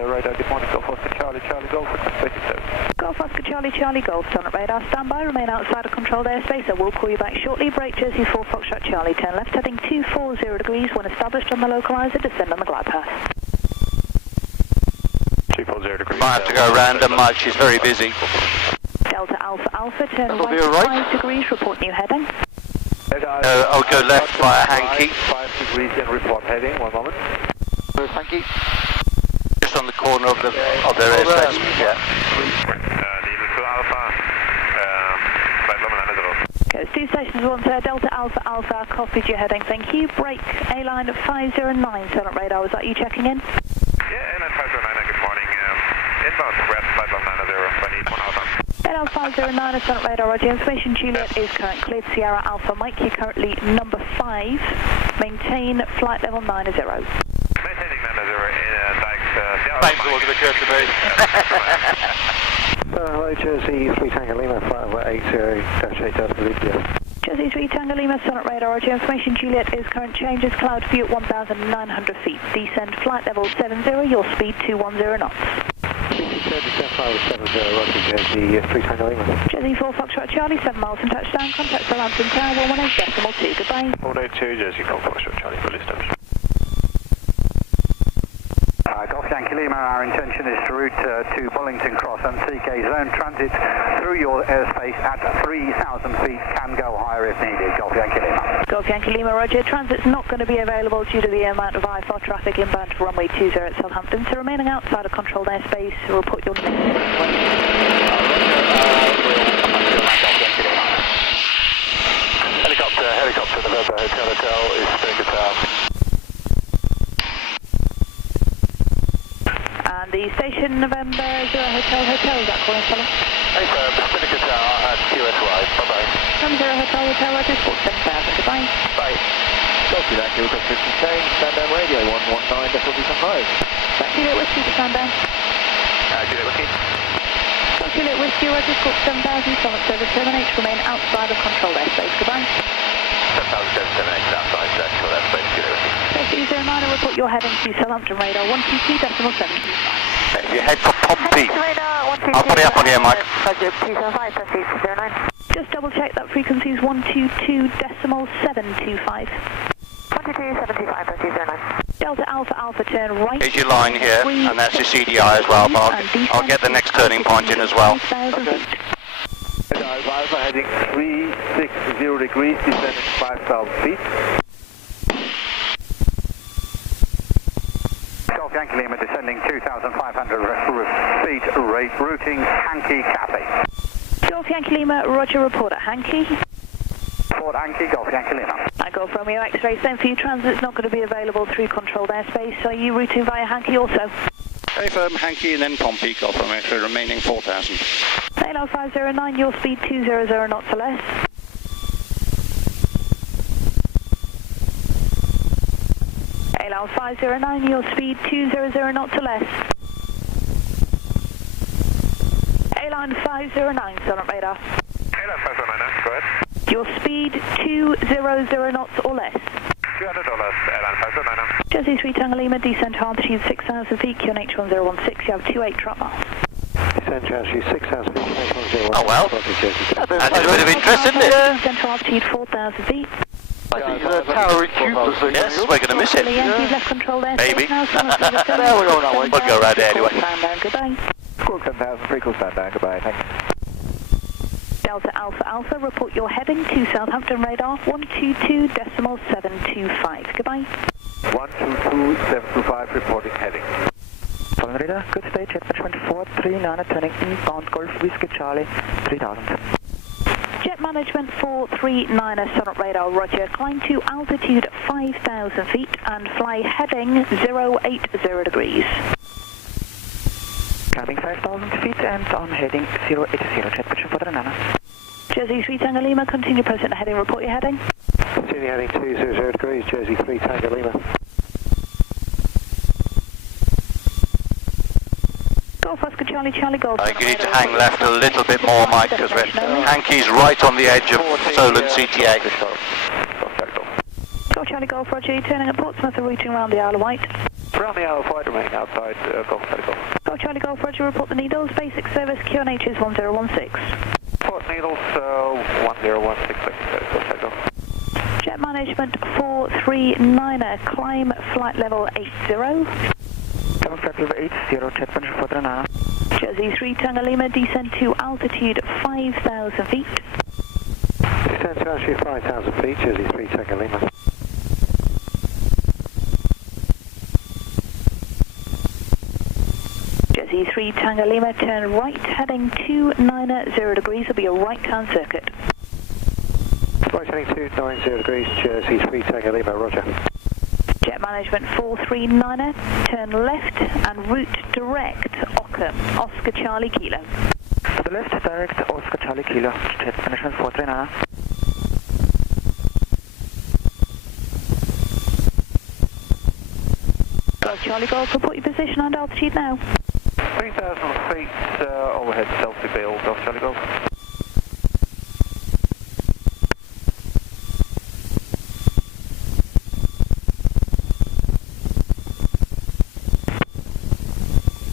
Radar, good morning, Golf Oscar Charlie, Charlie Golf, basic service. Golf Oscar Charlie, Charlie Golf, silent radar, standby, remain outside of controlled airspace. I will call you back shortly. Break Jersey 4 Foxtrot Charlie, turn left heading 240 degrees. When established on the localizer, descend on the glide path. 240 degrees. Might have to go round and Mike, she's very busy. Delta Alpha Alpha, turn That'll right, be all right. 5 degrees, report new heading. I'll go left via Hankey. 5 degrees and report heading, 1 moment. Hankey. Just on the corner of their airspace. Yeah. Okay, it's 2 stations, 1 Delta Alpha Alpha, copied your heading, thank you. Break A-line at 509, silent radar, was that you checking in? Yeah, A-line 509, good morning. Inbound, West 5190, 21 outbound. Airline 509, silent radar, Roger. Information Juliet is current cleared. Sierra Alpha Mike, you're currently number 5. Maintain flight level 90. Maintaining 90 in Dykes, Sierra Thanks for looking at the curtain, Hello, Jersey 3 Tango Lima, 580-8 Delta Bolivia. Jersey 3 Tango Lima, silent radar, Roger. Information Juliet is current changes. Cloud view at 1,900 feet. Descend flight level 70, your speed 210 knots. Descent flight level 70, Roger, Jersey 3 Tango Lima. Jersey 4 Foxtrot Charlie, 7 miles from touchdown. Contact the Lambton Tower, 118.2. Goodbye. 182, Jersey Golf Foxtrot Charlie, fully established. Golf Yankee Lima. Lima, our intention is to route to Bullington Cross and seek a zone transit through your airspace at 3,000 feet. Can go higher if needed. Golf Yankee Lima. Golf Yankee Lima, roger. Transit's not going to be available due to the amount of IFR traffic inbound to runway 20 at Southampton, so remaining outside of controlled airspace, report your Helicopter, November Hotel is Spirit Tower. And the station November 0 Hotel, is that calling, fellow? Hey, Spirit Tower at QSY. Bye-bye. From 0 Hotel, Roger, 47,000. Goodbye. Bye. Copy that, you got 50 change, stand down radio, 119, that will be some high. Juliet Whiskey to stand down. Juliet Whiskey. Juliet Whiskey, Roger, 47,000, solid service terminate, remain outside of controlled airspace. Goodbye. 7,778 outside controlled airspace, Juliet Whiskey. 09, report your heading to Southampton radar 122.725. If you head for Pompey, I'll put it up on here, Mike. Roger, 275, that's 09. Just double check that frequency is 122.725. 122.725, that's 09. Delta Alpha Alpha, turn right. Here's your line here, and that's your CDI as well, but I'll get the next turning point in as well. Alpha heading 360 degrees, descending 5,000 feet. Golf Yankee Lima descending 2,500 feet, routing Hankey Cafe. Golf Yankee Lima, roger, report at Hankey. Fort Hankey, Golf Yankee Lima. And Golf Romeo X-ray, same for you, transit's not going to be available through controlled airspace, so are you routing via Hankey also? Hey, firm, Hankey and then Pompey, Golf Romeo X-ray, remaining 4,000. ALO 509, your speed 200 knots or less. ALO 509, your speed 200 knots or less. A-line 509, silent radar. A-line 509, go ahead. Your speed 200 knots or less. $200, A-line 509. Jersey 3 Tango Lima, descent to altitude 6,000 feet, QNH 1016, you have 28 trot miles. Descent to altitude 6,000 feet, QNH 1016. Oh well, that's a bit of interest, isn't it? Descent to altitude 4,000 feet. I think the tower is cute. Yes, we're going to miss it. Left control there. Maybe. There we go that way. We'll go around there anyway. Goodbye. Squawk 10,000, free call stand down, goodbye, thanks. Delta Alpha Alpha, report your heading to Southampton radar 122.725. Goodbye. 122.725, reporting heading. Following radar, good stage, jet management 439, turning inbound Golf Whiskey Charlie 3000. Jet management 439, solid radar, roger. Climb to altitude 5,000 feet and fly heading 080 degrees. Climbing 5,000 feet and on heading 080, jet pitching for the Nana. Jersey 3 Tango Lima, continue present heading, report your heading. Continue heading 200 degrees, Jersey 3 Tango Lima. Golf Oscar Charlie, Charlie Golf. I think you need to hang left a little bit more, Mike, because Hankey's right on the edge of Solent CTA. Golf Charlie Golf, roger, turning at Portsmouth and routing around the Isle of Wight. Around the Isle of Wight, remaining outside Golf Medical. Golf Charlie Golf, roger, report the Needles, basic service, QNH is 1016. Port Needles, 1016, Golf. Jet management 439, climb flight level 80. Climb flight level 80, jet pitching for the Nana. Jersey 3 Tango Lima, descend to altitude 5,000 feet. Descent to altitude 5,000 feet, Jersey 3 Tango Lima. Jersey 3 Tango Lima, turn right, heading 290 degrees, will be a right-hand circuit. Right heading 290 degrees, Jersey 3 Tango Lima, roger. Jet management 439, turn left and route direct Ockham, Oscar Charlie Kilo. To the left, direct Oscar Charlie Kilo, jet management 439. Golf Charlie Golf, report your position and altitude now. 3,000 feet overhead, Chelsea Bill, Golf Charlie Golf.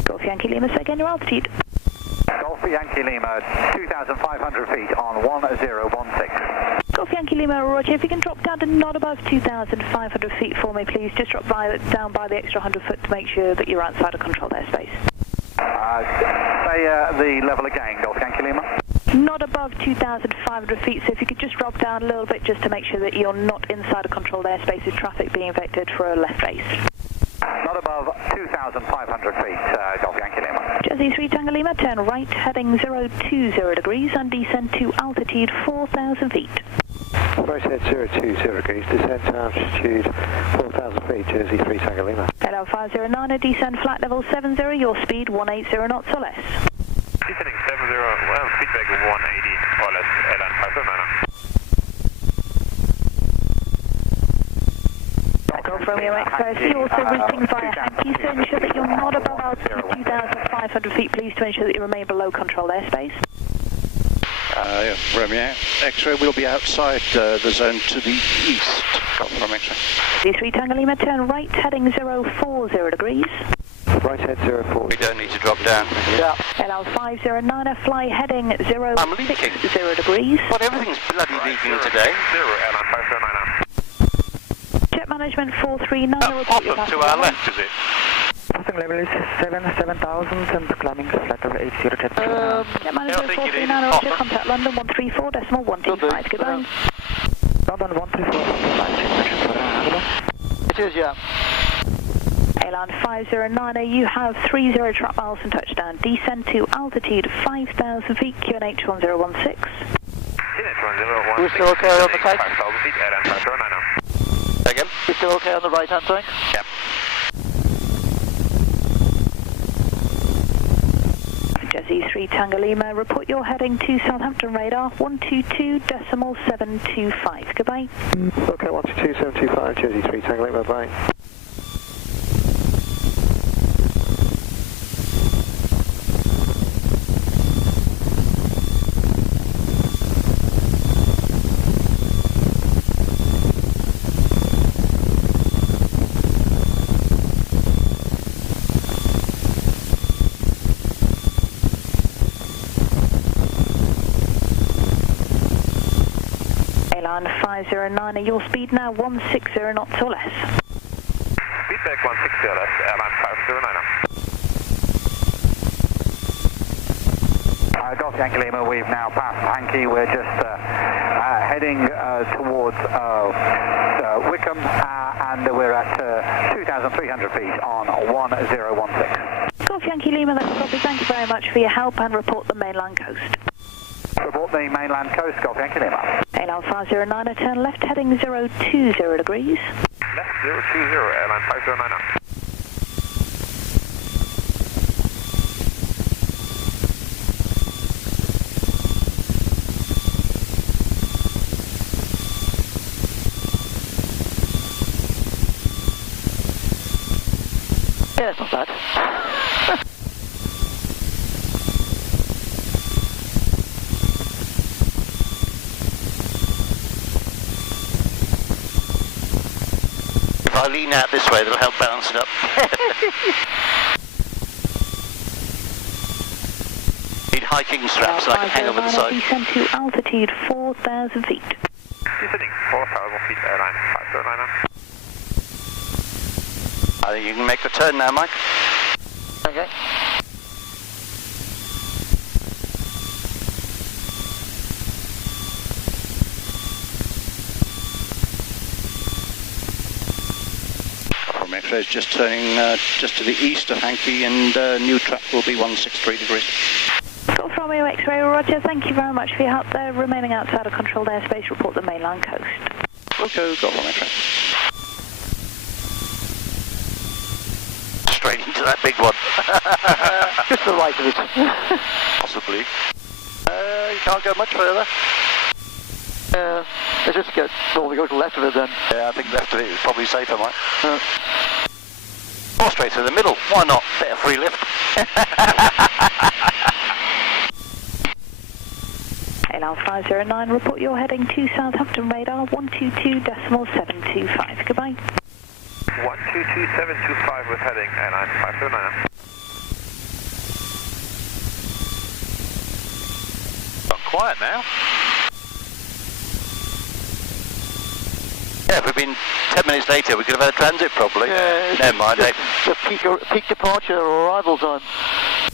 Golf Yankee Lima, say again your altitude. Golf Yankee Lima, 2,500 feet on 1016. Golf Yankee Lima, Roger, if you can drop down to not above 2,500 feet for me, please. Just drop down by the extra 100 foot to make sure that you're outside of controlled airspace. Say the level again, Golf Yankee Lima. Not above 2,500 feet, so if you could just drop down a little bit just to make sure that you're not inside a controlled airspace with traffic being vectored for a left base. Not above 2,500 feet, Golf Yankee Lima. Jersey 3 Tango Lima, turn right, heading 020 degrees and descend to altitude 4,000 feet. Right head 020 degrees, descend to altitude 4,000 feet, Jersey 3 Tango Lima. Hello 509, descend flight level 70, your speed 180 knots or less. Descending 70, well, feedback 180 or less, airline 509. Golf Romeo X-ray, also routing via Hankey, so ensure that you're not above altitude 2,500 feet, please, to ensure that you remain below controlled airspace. Romeo X-ray will be outside the zone to the east. Golf Romeo X-ray. Z3 Tango Lima, turn right, heading 040 degrees. Right head 04. We don't need to drop down. Yeah. LL509, fly heading 060 degrees. But everything's bloody leaking today. 0, airline 509. Jet management 439. To our left, is it? Passing level is 7,000 and climbing flight level 80 jet. Jet management 439, Roger, contact London 134.125, goodbye. London 134.125. It is, yeah. Airline 509, you have 30 trap miles and touchdown. Descend to altitude 5,000 feet, QNH 1016. We're still okay on the take? 5,000 feet, airline 509 now. Again? We're still okay on the right hand side? Yep. Jersey 3 Tango Lima, report your heading to Southampton radar 122.725. Goodbye. Okay, 122.725, Jersey 3 Tango Lima, bye. Airline 509, your speed now 160 knots or less. Feedback 160 or less, airline 509. Golf Yankee Lima, we've now passed Hankey. We're just heading towards Wickham, and we're at 2,300 feet on 1016. Golf Yankee Lima, that's copy. Thank you very much for your help and report the mainland coast. Report the mainland coast, Golf Yankee Lima. Airline 509, turn left, heading 020 degrees. Left 020, airline 509 now. Yeah, it's not bad. If I lean out this way, that'll help balance it up. Need hiking straps so I can hang over the side. Descend to altitude 4,000 feet. Descending 4,000 feet, airline 509 now. I think you can make the turn now, Mike. Okay. From X-rays just turning just to the east of Hankey, and new track will be 163 degrees. Golf Romeo X-ray, Roger, thank you very much for your help there. Remaining outside of controlled airspace, report the mainland coast. Okay, got one X-ray. Straight into that big one. Just to the right of it. Possibly. You can't go much further. Let's just normally go to the left of it then. Yeah, I think left of it is probably safer, Mike. Or straight through the middle. Why not? Better free lift. Airline 509, report your heading to Southampton radar 122.725. Goodbye. 122.725 with heading airline 509. Gone quiet now. been 10 minutes later, we could have had a transit probably. Yeah, never mind. The peak departure or arrival time.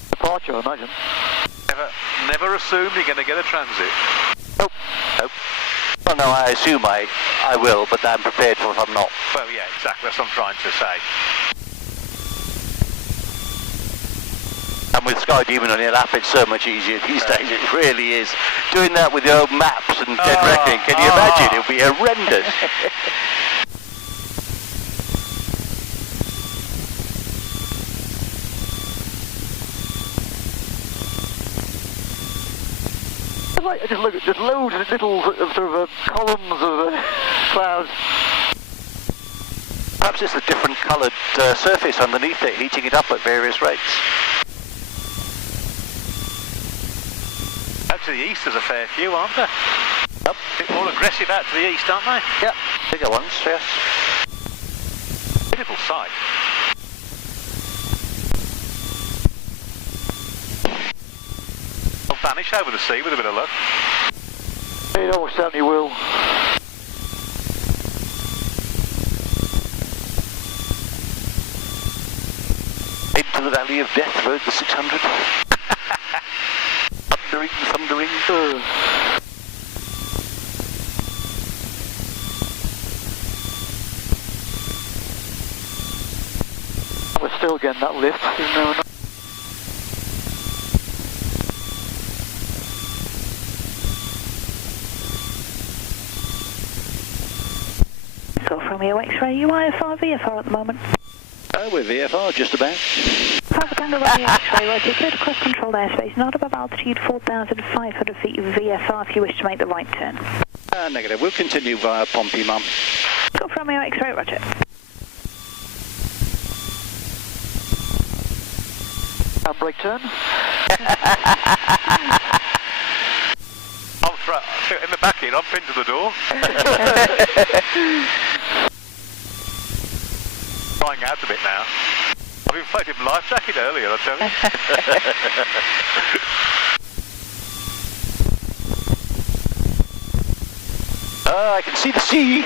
Departure, I imagine. Never assume you're going to get a transit. Nope. Well, no, I assume I will, but I'm prepared for if I'm not. Well, yeah, exactly. That's what I'm trying to say. And with Sky Demon on your lap, it's so much easier these days. It really is. Doing that with your own maps and dead reckoning, can you imagine? It'll be horrendous. I just look at just loads of little sort of columns of clouds. Perhaps it's a different coloured surface underneath it, heating it up at various rates. Out to the east there's a fair few, aren't there? Yep. A bit more aggressive out to the east, aren't they? Yeah, bigger ones, yes. Beautiful sight. They'll vanish over the sea with a bit of luck. It almost certainly will. Into the Valley of Death Road, the 600. Thundering. We're still getting that lift, even though we're not. So from your X-ray, you IFR VFR at the moment? We're VFR, just about. Papa Tango Romeo X-ray, right, clear to cross-controlled airspace, not above altitude 4,500 feet of VFR if you wish to make the right turn. Negative, we'll continue via Pompey, Mum. Go from your X-ray, roger. Handbrake turn. In the back here, I'm pinned to the door. Flying out a bit now. I've inflated my life jacket earlier, I'll tell you. I can see the sea.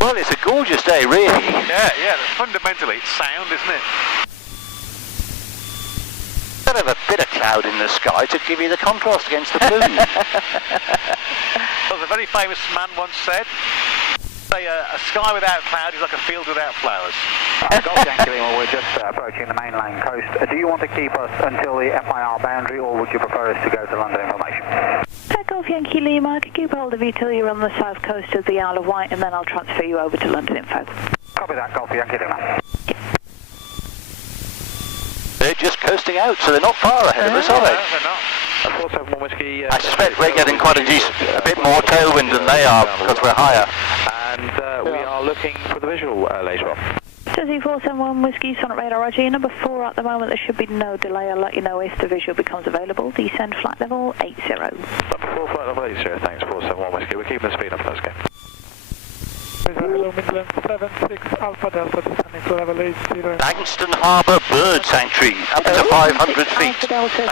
Well, it's a gorgeous day, really. Yeah, fundamentally it's sound, isn't it? Gotta have a bit of cloud in the sky to give you the contrast against the blue. Well, as a very famous man once said, a sky without cloud is like a field without flowers. Golf Yankee Lima, we're just approaching the mainland coast. Do you want to keep us until the FIR boundary, or would you prefer us to go to London information? Golf Yankee Lima, I can keep hold of you till you're on the south coast of the Isle of Wight, and then I'll transfer you over to London info. Copy that, Golf Yankee Lima. They're just coasting out, so they're not far ahead of us, are they? No, they're not. 471 Whiskey. I suspect we're getting quite a bit more tailwind than they are, because we're higher. And we are looking for the visual later on. Jersey 471 Whiskey, Sonic Radar Roger, number 4 at the moment, there should be no delay. I'll let you know if the visual becomes available. Descend flight level 80. Number 4, flight level 80, thanks, 471 Whiskey. We're keeping the speed up, that's okay. Hello, Midland 76 Alpha Delta, descending to level 80. Langston Harbour Bird Sanctuary, up to 500 feet. Alpha Delta,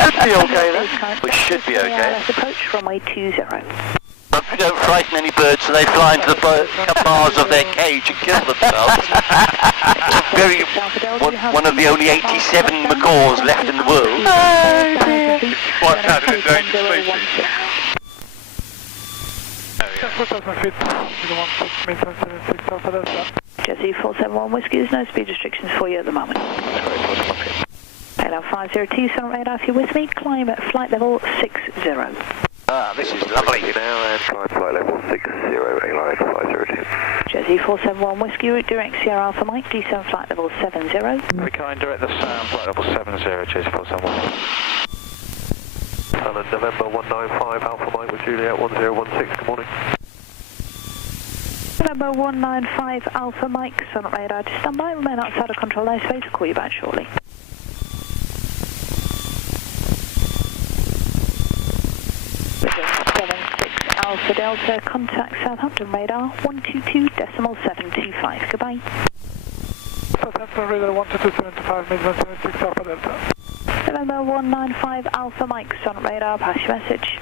Should be okay then. We should be okay. Approach runway 20. But we don't frighten any birds so they fly into the bars of their cage and kill themselves. One of the only 87 macaws left in the world. Wiped out an endangered species. Jersey 471 Whiskey, there's no speed restrictions for you at the moment. Hello 502, Sonic Radar, if you're with me, climb at flight level 60. This is lovely. Now and flight level 60, line 502. Jersey 471 Whiskey, route direct Sierra Alpha Mike, descend flight level 70. We kind direct the sound, flight level 70, Jersey 471. And November 195 Alpha Mike with Juliet 1016, good morning. November 195 Alpha Mike, Sonic Radar, just stand by, remain outside of control airspace, I'll call you back shortly. Alpha Delta, contact Southampton radar 122.725. Goodbye. Southampton radar 122.725, Midland 76 Alpha Delta. November 195 Alpha Mike, on radar, pass your message.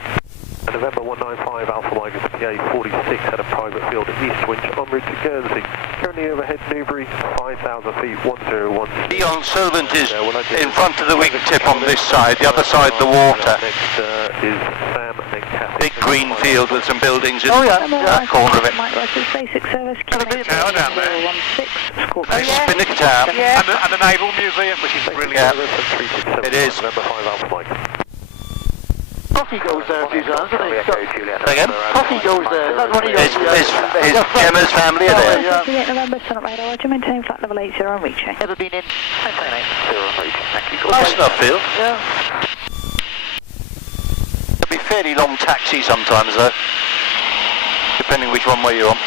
November 195 Alpha Mike is PA 46 at a private field east winch en route to Guernsey. Currently overhead Newbury, 5,000 feet, 101. Leon Solvent is in front of the wingtip on this side, the other side the water. Next is Sam and then Kathy. Big green field with some buildings in that corner of it. Mike Ross's basic service. Tower down there. 16, Scorpio. Spinnaker Tower. Yeah. And the Naval Museum, which is brilliant. Yeah. It is. November 5 Alpha Mike. Coffee goes there a few times, doesn't he? Again? Coffee goes there. That's what he goes His Gemma's family are there. 28 November, Sun radar, Roger, maintain flat level 80 and reaching. Never been in. Nice enough field. Yeah. It'll be fairly long taxi sometimes though, depending which one way you're on.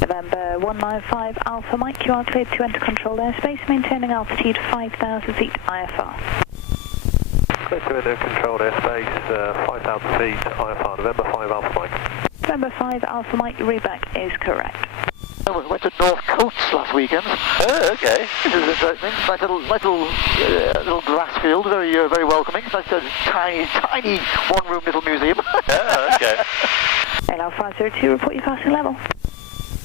November 195 Alpha Mike, you are cleared to enter controlled airspace, maintaining altitude 5,000 feet IFR. Clear to enter controlled airspace, 5,000 feet IFR, November 5 Alpha Mike. November 5 Alpha Mike, your readback is correct. I went to North Coates last weekend. Oh, okay. This is interesting. Nice little grass field, very welcoming. It's like a tiny one-room little museum. Oh, okay. LL 502, report your passing level.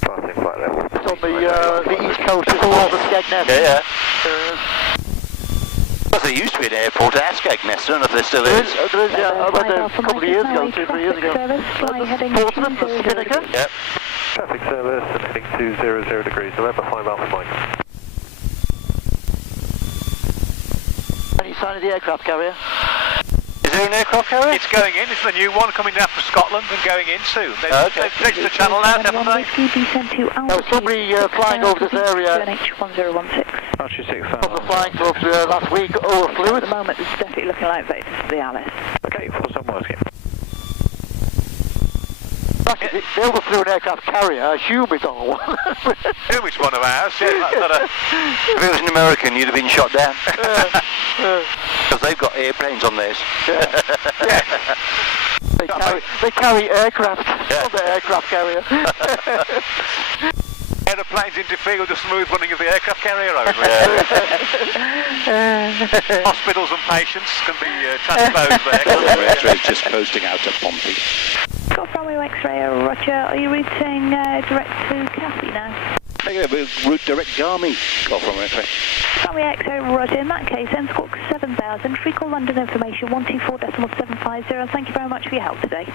Passing flight level. It's on the east coast of the Skegness. Yeah. Well, there used to be an airport at Skegness. I don't know if there still is. There is, yeah. I went there a couple of years ago, 2 or 3 years ago. Portsmouth, the Spinnaker. Yep. Traffic service and heading 200 degrees, November 5 Alpha Mike. Any sign of the aircraft carrier? Is there an aircraft carrier? It's going in. It's the new one coming down from Scotland and going in soon. They've fixed the channel out, haven't they? There was somebody flying over this area. QNH1016. Archie 6,000. From flying up last week over fluid. At the moment, it's definitely looking like that. It's the Alice. Okay, full stop working. Actually, they overflew an aircraft carrier. I assume it's all one. Who is one of ours? Yeah, If it was an American, you'd have been shot down. Because they've got airplanes on theirs. Yeah. They carry aircraft on the aircraft carrier. Aeroplanes interfere with the smooth running of the aircraft carrier over. Hospitals and patients can be transposed there. X-ray is just coasting out of Pompey. Got Bravo X-ray, Roger. Are you routing direct to Cathy now? Yeah, we'll route direct Garmy. Go from X-ray. Bravo X-ray, Roger. In that case, Squawk 7000, free call London information 124.750. Thank you very much for your help today.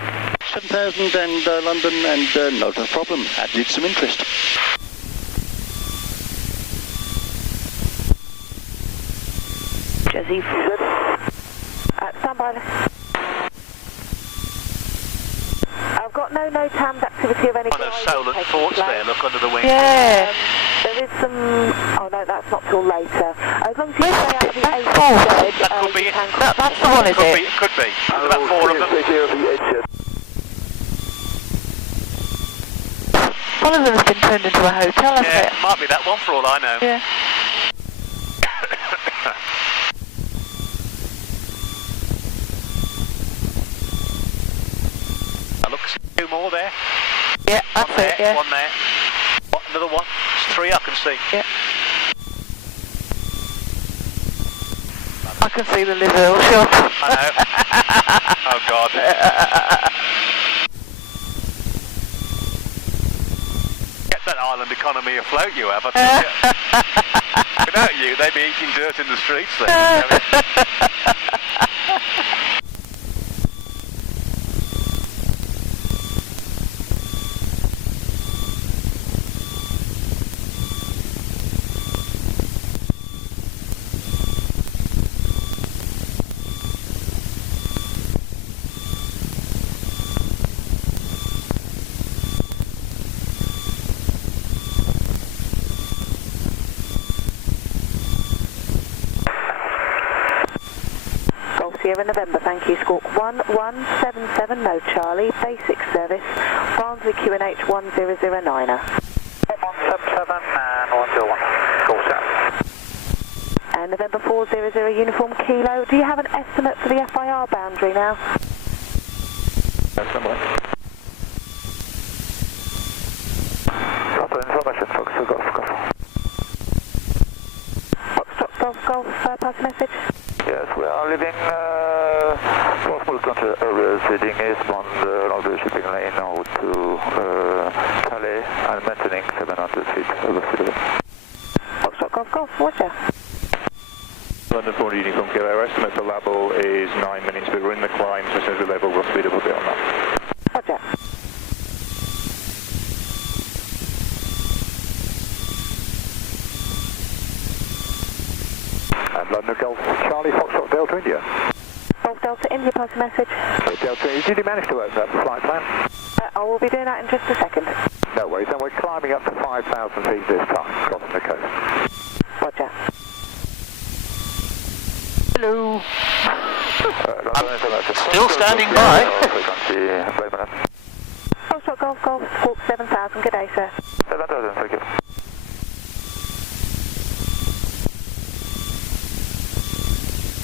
7,000 and London, and not a problem. Added some interest. Jazzy. Stand by. I've got no NOTAMs activity of any kind. On those Solent forts there, look under the wing. Yeah. There is some... Oh no, that's not till later. As long as you stay out of the A That could be it. That's the one, is it? It could be. There's about 4 of them. One of them has been turned into a hotel, hasn't Yeah, it? might be that one for all I know. Yeah. Look, 2 more there. Yeah, that's One there, it, yeah. one there. What, another one. There's 3 I can see. Yeah. I can see the Liverpool shop. I know. Oh God. Get that island economy afloat, you have. I tell you. Without you, they'd be eating dirt in the streets there. Sierra November, thank you. Squawk 1177, no Charlie, basic service, Barnsley QNH 1009er. 1177 and 101, call set. And November November 400 Uniform Kilo. Do you have an estimate for the FIR boundary now? Somewhere. Proper information, folks. Golf, pass message. Yes, we are leaving small country areas heading eastbound along the shipping lane now to Calais and maintaining 700 feet over sea level. Golf, Roger. London 40 Uniform Kilo, our estimate for level is 9 minutes, but we're in the climb, so as soon as we level, we'll speed up a bit on that. Roger. And London Golf Charlie Foxtrot Delta India. Golf Delta India, pass message. Okay, Delta, did you manage to open up the flight plan? I will be doing that in just a second. No worries, and we're climbing up to 5,000 feet this time, crossing the coast. Roger. Hello. I'm still standing by. Golf, Squawk 7000, good day, sir. 7,000, thank you.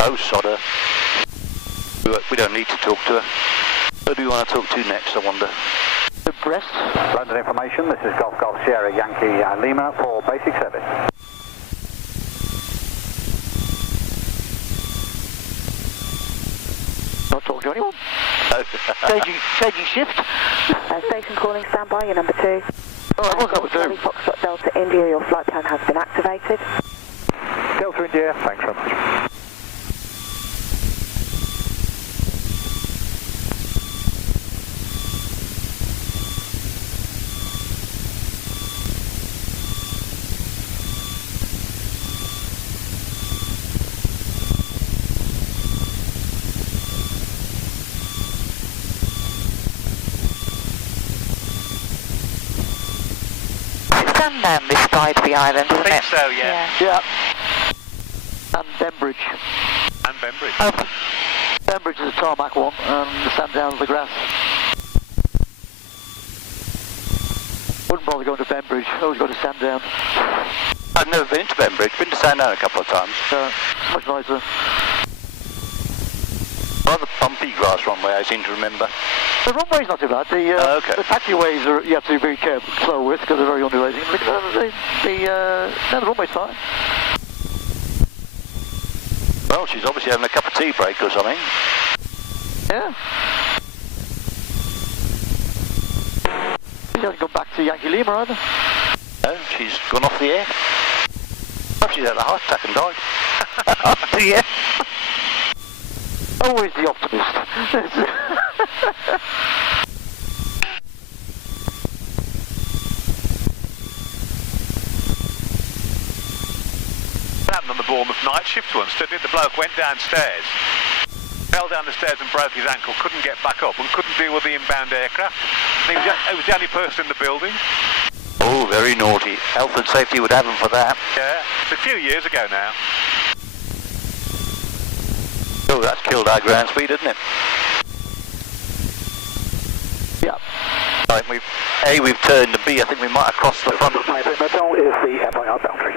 Oh, sodder. We don't need to talk to her. Who do you want to talk to next, I wonder? The breast? London information, this is Golf Sierra Yankee Lima for basic service. Not talking to anyone? No. Changing shift? Station calling, stand by, you're number 2. Oh, I was number 2. Charlie Foxtrot Delta India, your flight plan has been activated. Delta India, thanks very much. Down this side of the island, isn't it? I think so, yeah. Yeah. And Bembridge. And Bembridge. Oh. Bembridge is a tarmac one, and the Sandown's the grass. Wouldn't bother going to Bembridge, always go to Sandown. I've never been to Bembridge, been to Sandown a couple of times. Much nicer. Rather bumpy grass runway, I seem to remember. The runway's not too bad. The taxiways are you have to be very careful, slow with because they're very undulating. The runway's fine. Well, she's obviously having a cup of tea break or something. Yeah. She hasn't gone back to Yankee Lima either. No, she's gone off the air. Perhaps she's had a heart attack and died. Off the air. Always the optimist. What happened on the Bournemouth night shift once, didn't it? The bloke went downstairs, fell down the stairs and broke his ankle, couldn't get back up and couldn't deal with the inbound aircraft. He was the only person in the building. Oh, very naughty. Health and safety would have him for that. Yeah, it's a few years ago now. Oh, that's killed our ground speed, isn't it? Yeah. Right, we've turned, and B, I think we might have crossed the front. My metal is the FIR boundary.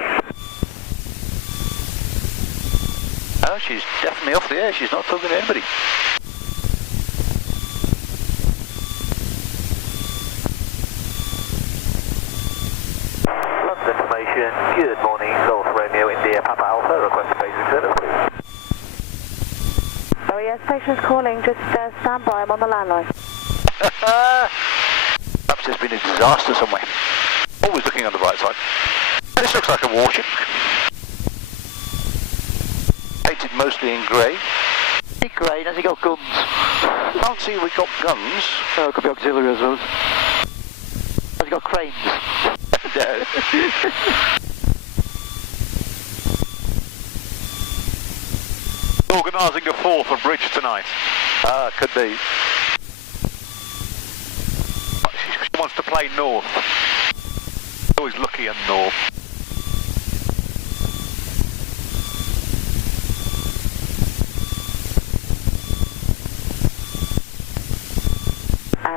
Oh, she's definitely off the air. She's not talking to anybody. London information, good morning, Golf Romeo India Papa Alpha, request basic service, please. Oh yeah, station's calling, just stand by, I'm on the landline. Perhaps there's been a disaster somewhere. Always looking on the right side. This looks like a warship. Painted mostly in grey. Big grey, has he got guns? Can't see we got guns. Oh, it could be auxiliary as well. Has he got cranes? No. Organising a fall for bridge tonight. Ah, could be. She wants to play north. Always lucky and north.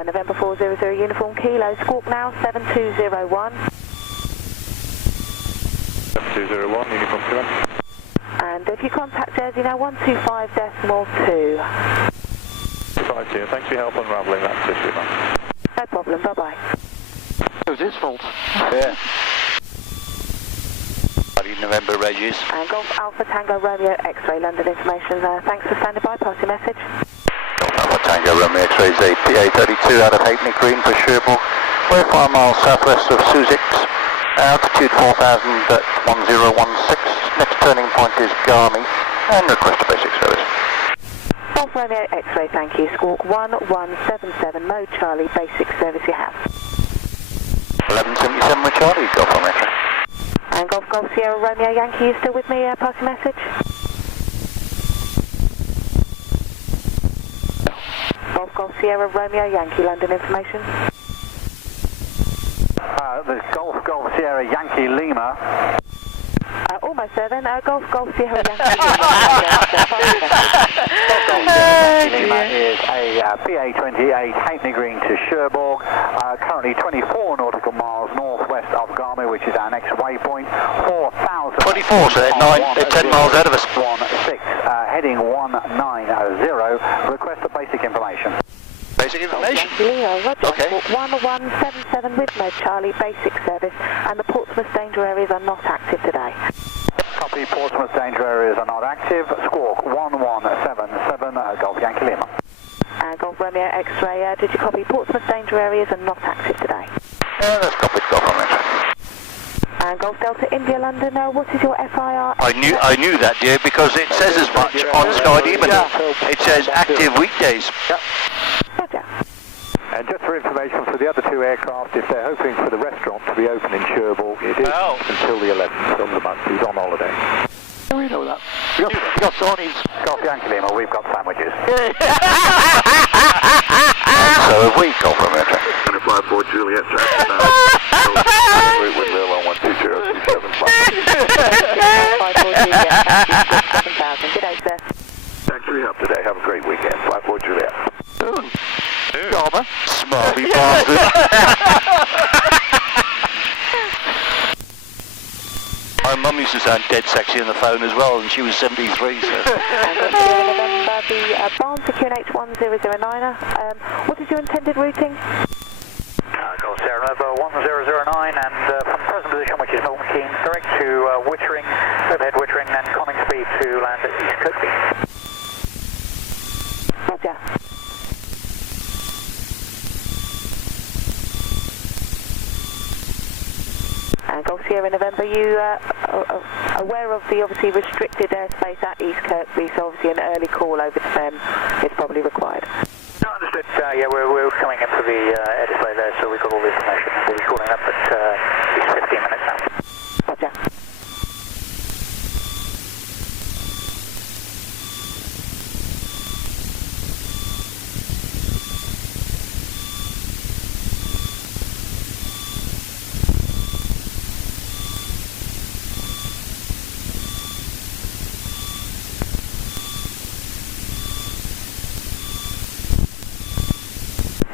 November 400 Uniform Kilo, squawk now 7201. 7201, Uniform Kilo. And Understood. If you contact Jersey now, 125.2. 5-2. Thanks for your help unravelling that issue, man. No problem. Bye-bye. It was his fault. Yeah. Bloody November Regis. And Golf Alpha Tango Romeo X-ray London information. Thanks for standing by. Pass your message. Golf Alpha Tango Romeo X-ray is a PA32 out of Halfpenny Green for Cherbourg. We're 5 miles southwest of Sussex. Altitude 4,000 at 1016. Next turning point is Garmy. And request a basic service. Golf Romeo X-ray, thank you. Squawk 1177 Mode Charlie, basic service you have. 1177 with Charlie, Golf Romeo X-ray. And Golf Golf Sierra Romeo Yankee, you still with me? Pass your message. Golf Golf Sierra Romeo Yankee, London information. The Golf Golf Sierra Yankee Lima. Almost there then. Golf Golf Sierra Yankee Lima. Golf Golf Sierra Yankee Lima is a PA28 Halfpenny Green to Cherbourg. Currently 24 nautical miles northwest of Garmy, which is our next waypoint. 4,000. 24, so they're 10 miles out of us. 16, heading 190. Request for basic information. Basic information? Okay. 1177 with Mode Charlie, basic service, and the Portsmouth danger areas are not active today. Copy, Portsmouth danger areas are not active. Squawk 1177 Golf Yankee Lima. Golf Romeo X-ray, did you copy? Portsmouth danger areas are not active today. That's copied, Golf Romeo X-ray. And Golf Delta India London, what is your FIR? I knew that, dear, because it says as much on Sky Demon. It says active weekdays. Yep. Roger. And just for information for the other two aircraft, if they're hoping for the restaurant to be open in Cherbourg, it is until the 11th of the month. He's on holiday. We know that. We got Sony's. Golf Yankee Lima, we've got sandwiches. So have we, Golf Romeo X-ray. 154 Juliet, windmill on 12027. 54 Juliet, 7000. Good day, sir. Thanks for your help today. Have a great weekend. 54 Juliet. Garmer. Smarty bastard. My mum used to sound dead sexy on the phone as well, and she was 73, so... November, the Barnes to QNH 1009. What is your intended routing? Golf Sierra November 1009, and from present position, which is Milton Keynes, direct to Wittering, overhead Wittering, and conning speed to land at East Kirkby. Roger. Golf Sierra November, you aware of the obviously restricted airspace at East Kirkby, so obviously an early call over to them is probably required. No, understood. Yeah, we're coming in for the air display there, so we've got all the information. We'll be calling up at least 15 minutes now. Roger.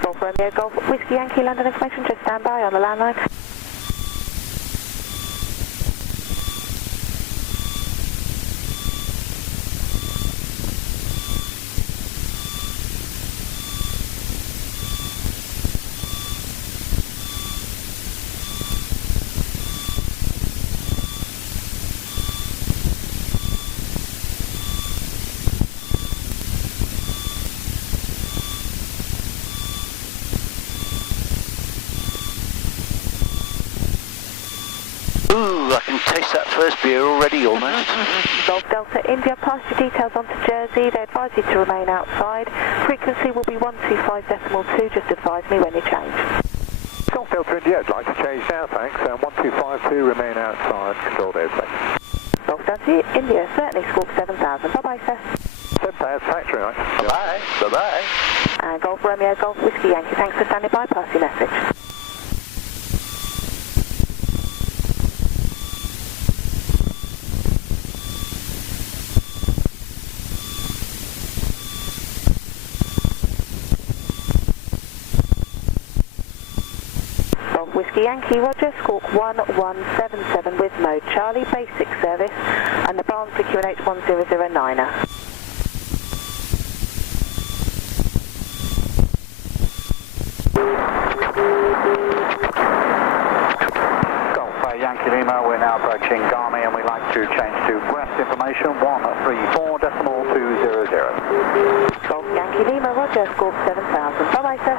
Golf Romeo Golf Whiskey Yankee London information, just stand by on the landline. Ooh, I can taste that first beer already, almost. Golf Delta India, pass your details on to Jersey. They advise you to remain outside. Frequency will be 125.2. Just advise me when you change. Golf Delta India, I'd like to change now, thanks. 1252, remain outside, controlled airspace. Golf Delta India, certainly squawk 7000. Bye-bye, sir. 7000, factory, right? Bye-bye. Bye-bye. And Golf Romeo Golf Whiskey Yankee, thanks for standing by. Pass your message. Whiskey Yankee, Roger, Squawk 1177 with mode Charlie, basic service, and the Barnsley QNH 1009er. Yankee Lima, we're now approaching Garmy and we'd like to change to Brest information 134.200. Golf Yankee Lima, Roger, Squawk 7000. Bye-bye, sir.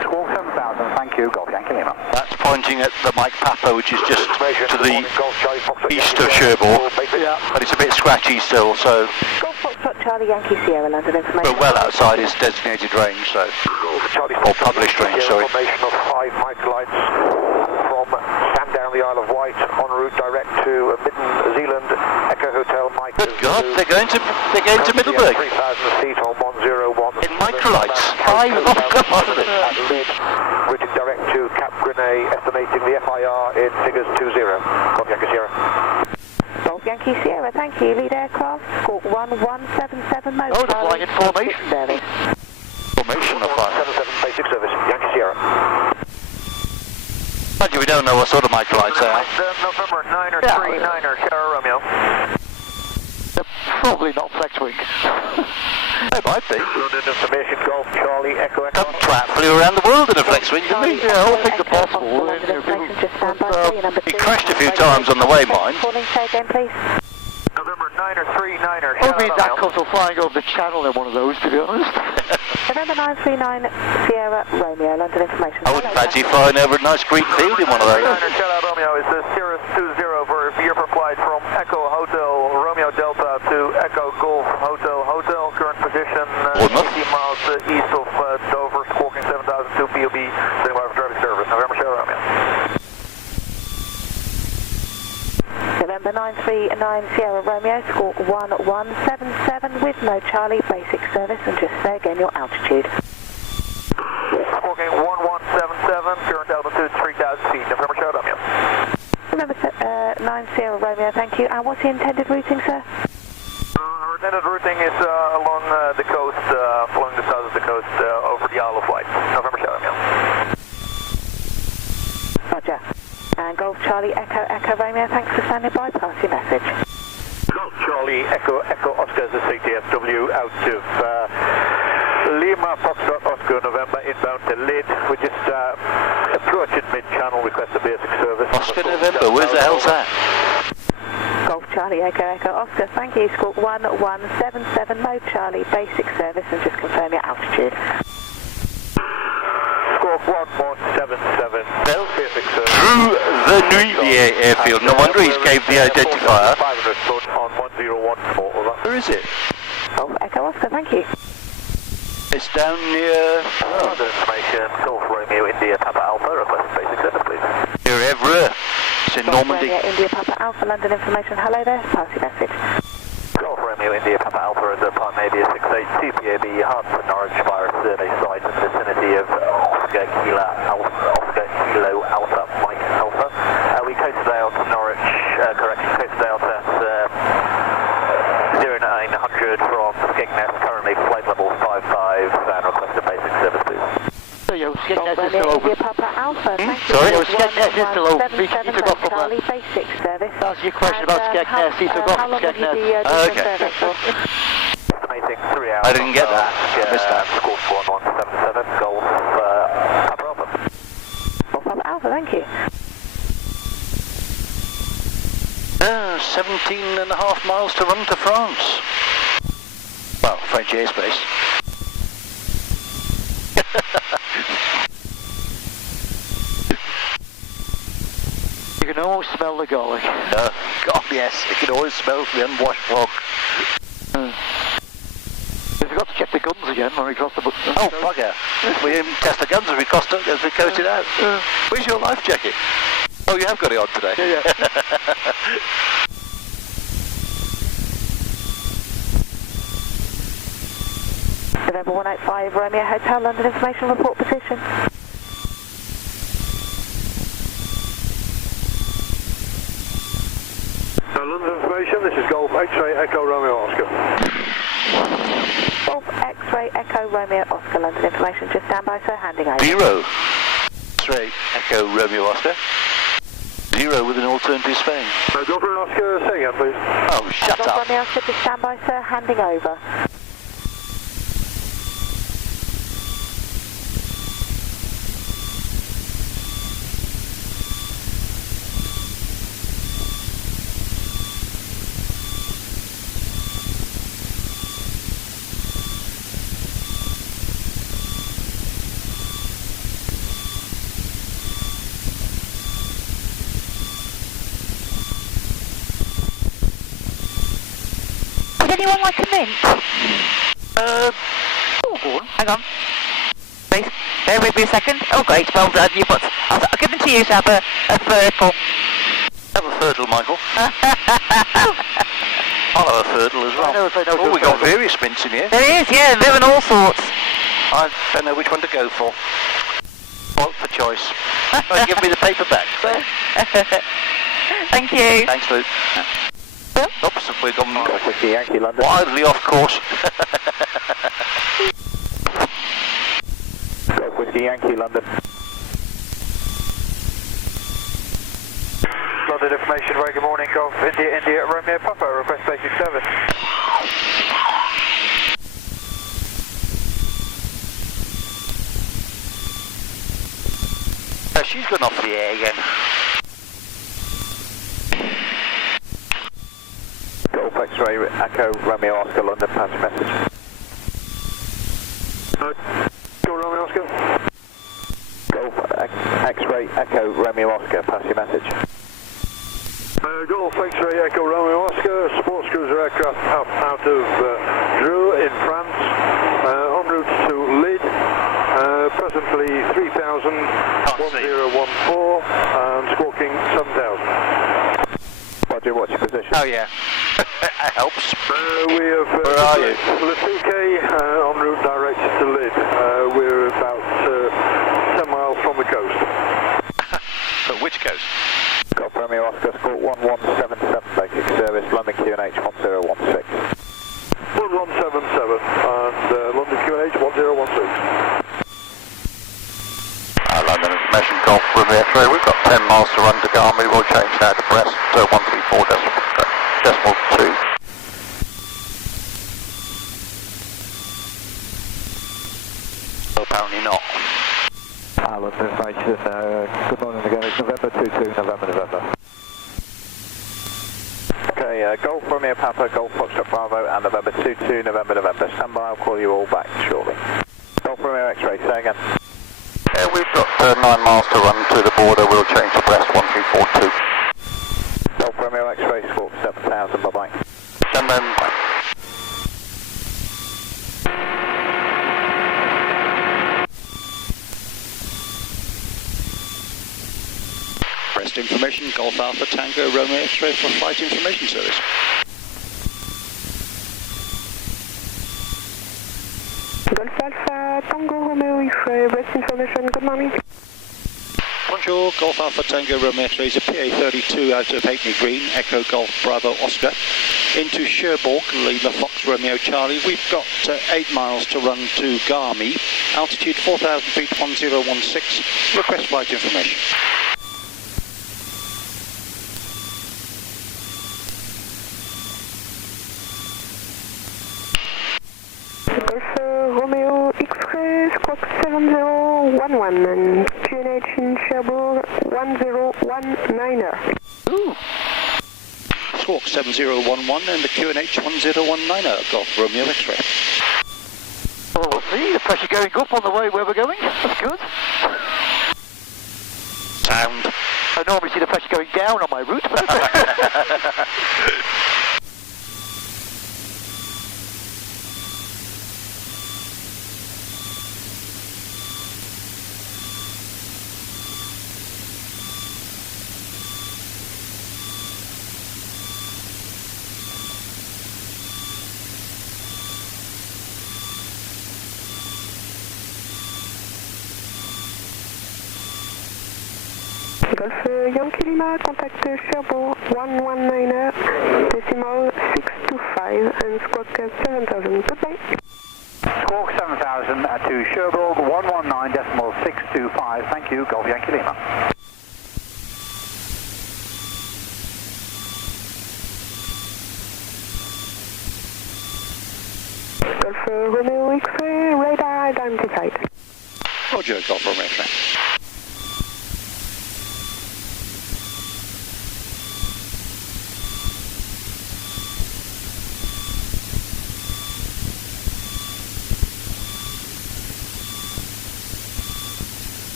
Squawk 7000, thank you, Golf Yankee Lima. That's pointing at the Mike Papa, which is just to the east of Cherbourg, but it's a bit scratchy still, so... Golf Foxtrot Charlie Yankee Sierra, London information. But well outside his designated range, so... Or published range, sorry. Information of 5 microlights from Sandown, the Isle of Wight, en route direct to Midden, Zealand, Echo Hotel, Mike. Good God, they're going to Middleburg. 3,000 feet on 101. In microlights. 5 oh, come on. Routing direct to Cap Grenay, estimating the FIR in figures 20. Golf Yankee Sierra. Golf Yankee Sierra, thank you. Lead aircraft, Squawk 1177 mode. Oh, they're flying in formation. Service. Formation of 177 basic service, Yankee Sierra. Mind you, we don't know what sort of microlights they are. November 9er, Sierra Romeo. They're probably not flex wing. They might be. London information, Golf Charlie, Echo Echo. Some twat flew around the world in a flex wing, didn't he? Yeah, all things are possible. He crashed a few times on the way, mind. Calling, say again, please. November 9er, Who means that comes from flying over the channel in one of those, to be honest? November 939 Sierra Romeo, London information. I wouldn't fancy flying over a nice green field in one of those. 9er Sierra Romeo is the Cirrus 20 for year per flight from Echo Hotel Romeo Delta to Echo Golf Hotel Hotel. Current position 80 miles east of Dover, squawking 7002 POB, standing by for traffic service. November Sierra Romeo. November 939 Sierra Romeo, Squawk 1177 with no Charlie, basic service, and just say again your altitude. Squawking 1177, current altitude 3,000 feet. November Sierra Romeo. November 9 Sierra Romeo, thank you. And what's the intended routing, sir? Our intended routing is along the coast, following the south of the coast, over the Isle of Wight. November Sierra Romeo. Roger. And Golf Charlie Echo Echo Romeo, thanks for standing by. Pass your message. Golf Charlie Echo Echo Oscar is the CTFW out of Lima Foxtrot Oscar November inbound to Lid. We're just approaching mid-channel, request a basic service. Oscar November, where's the hell's that? Golf Charlie Echo Echo Oscar, thank you. Squawk 1177 mode Charlie, basic service, and just confirm your altitude. Squawk 1177, basic service. Through the Nuit airfield. No wonder he's gave the identifier. 500 foot on 1014, over. Where is it? Golf Echo Oscar, thank you. It's down near... Other information, Golf Romeo India Papa Alpha, request basic service, please. Near Everett. It's in Normandy. Romeo India Papa Alpha, London information. Hello there, pass your message. Golf Romeo India Papa Alpha is upon maybe a 682 PAB hub for Norwich via a survey site in the vicinity of Oscar Kilo Alpha Mike Alpha. We coasted out to Norwich, coasted out at 0900 from Skegness, currently flight level 55 and request a basic service, please. So, Skegness is still open. Papa Alpha, thank you. Sorry, Skegness is still open. He took off from Charlie, basic service. That's your question about Skegness. He took off from Skegness. Okay. Estimating 3 hours. I didn't get that. Missed that. Squawk 1177, Golf Papa Alpha. Golf Papa Alpha, thank you. 17 and a half miles to run to France. Well, French airspace. You can always smell the garlic. God, yes, you can always smell the unwashed frog. We forgot to check the guns again when we crossed the... Oh, bugger. We didn't test the guns as we coasted out. Where's your life jacket? Oh, you have got it on today. Yeah. November 185 Romeo Hotel, London information, report position. London information, this is Golf X-Ray Echo Romeo Oscar. Golf X-Ray Echo Romeo Oscar, London information, just stand by, sir, handing over. 0. X-ray, Echo Romeo Oscar. 0 with an alternative Spain. Golf Romeo Oscar, say again, please. Oh, shut Golf up. Romeo Oscar, just stand by, sir, handing over. Would anyone like a mint? Hang on. Please, bear with me a second. Oh great, well done. You've got, I'll give them to you to have a fertile. Have a fertile, Michael. I'll have a fertile as well. Oh, we've got various mints in here. There is, yeah, there and all sorts. I don't know which one to go for. For choice. Well, give me the paper back. Thank you. Thanks, Luke. Oops, we've gone Yankee London. wildly off course. Golf Whiskey Yankee London. London information, very good morning. Golf India Romeo Papa, request basic service. She's gone off the air again. Golf X-ray Echo Romeo Oscar London, pass message. Go Romeo Oscar. Golf X-ray Echo Romeo Oscar, pass your message. Golf X-ray Echo Romeo Oscar, sports cruiser aircraft out of Dreux in France, en route to Lid, presently 3,000, 1014 and squawking 7,000. Roger, what's your position? Oh yeah, that helps. We have Where are you? Le Touquet, en route direct to Lid. We're about 10 miles from the coast. But which coast? Golf Romeo Oscar, squawk 1177, basic service, London QNH 1016. 1177 and London QNH 1016. London information, Golf Romeo X-ray. We've got 10 miles to run to Garmy. We'll change now to Brest 134.2. Apparently not. London information, good morning again, it's November 22, November. Okay, Golf Romeo Papa, Golf Foxtrot Bravo and November 22, November. Stand by, I'll call you all back shortly. Golf Romeo X-ray, say again. We've got 9 miles to run to the border. We'll change to Brest 1342. Golf Romeo X-ray, squawk 7000, bye-bye. And then Brest information, Golf Alpha Tango Romeo X-ray for flight information service. Golf Alpha Tango Romeo X-ray, Brest information, good morning. Bonjour, Golf Alpha Tango Romeo X-ray is a PA32 out of Halfpenny Green, Echo Golf Bravo Oscar, into Cherbourg, Lima Fox Romeo Charlie. We've got 8 miles to run to Garmy, altitude 4,000 feet, 1016, request flight information. Golf Romeo X-ray, squawk 7011 and QNH in Cherbourg 1019er. Ooh. Squawk 7011 and the QNH 1019er, Golf Romeo X-ray. Oh, see, the pressure going up on the way where we're going. That's good. sound. I normally see the pressure going down on my route, but Golf Yankee Lima, contact Cherbourg 119er, decimal 625 and squawk 7000. Goodbye. Squawk 7000 to Cherbourg 119.625. Thank you, Golf Yankee Lima. Golf Romeo X-ray, radar identified. Roger, Golf Romeo X-ray.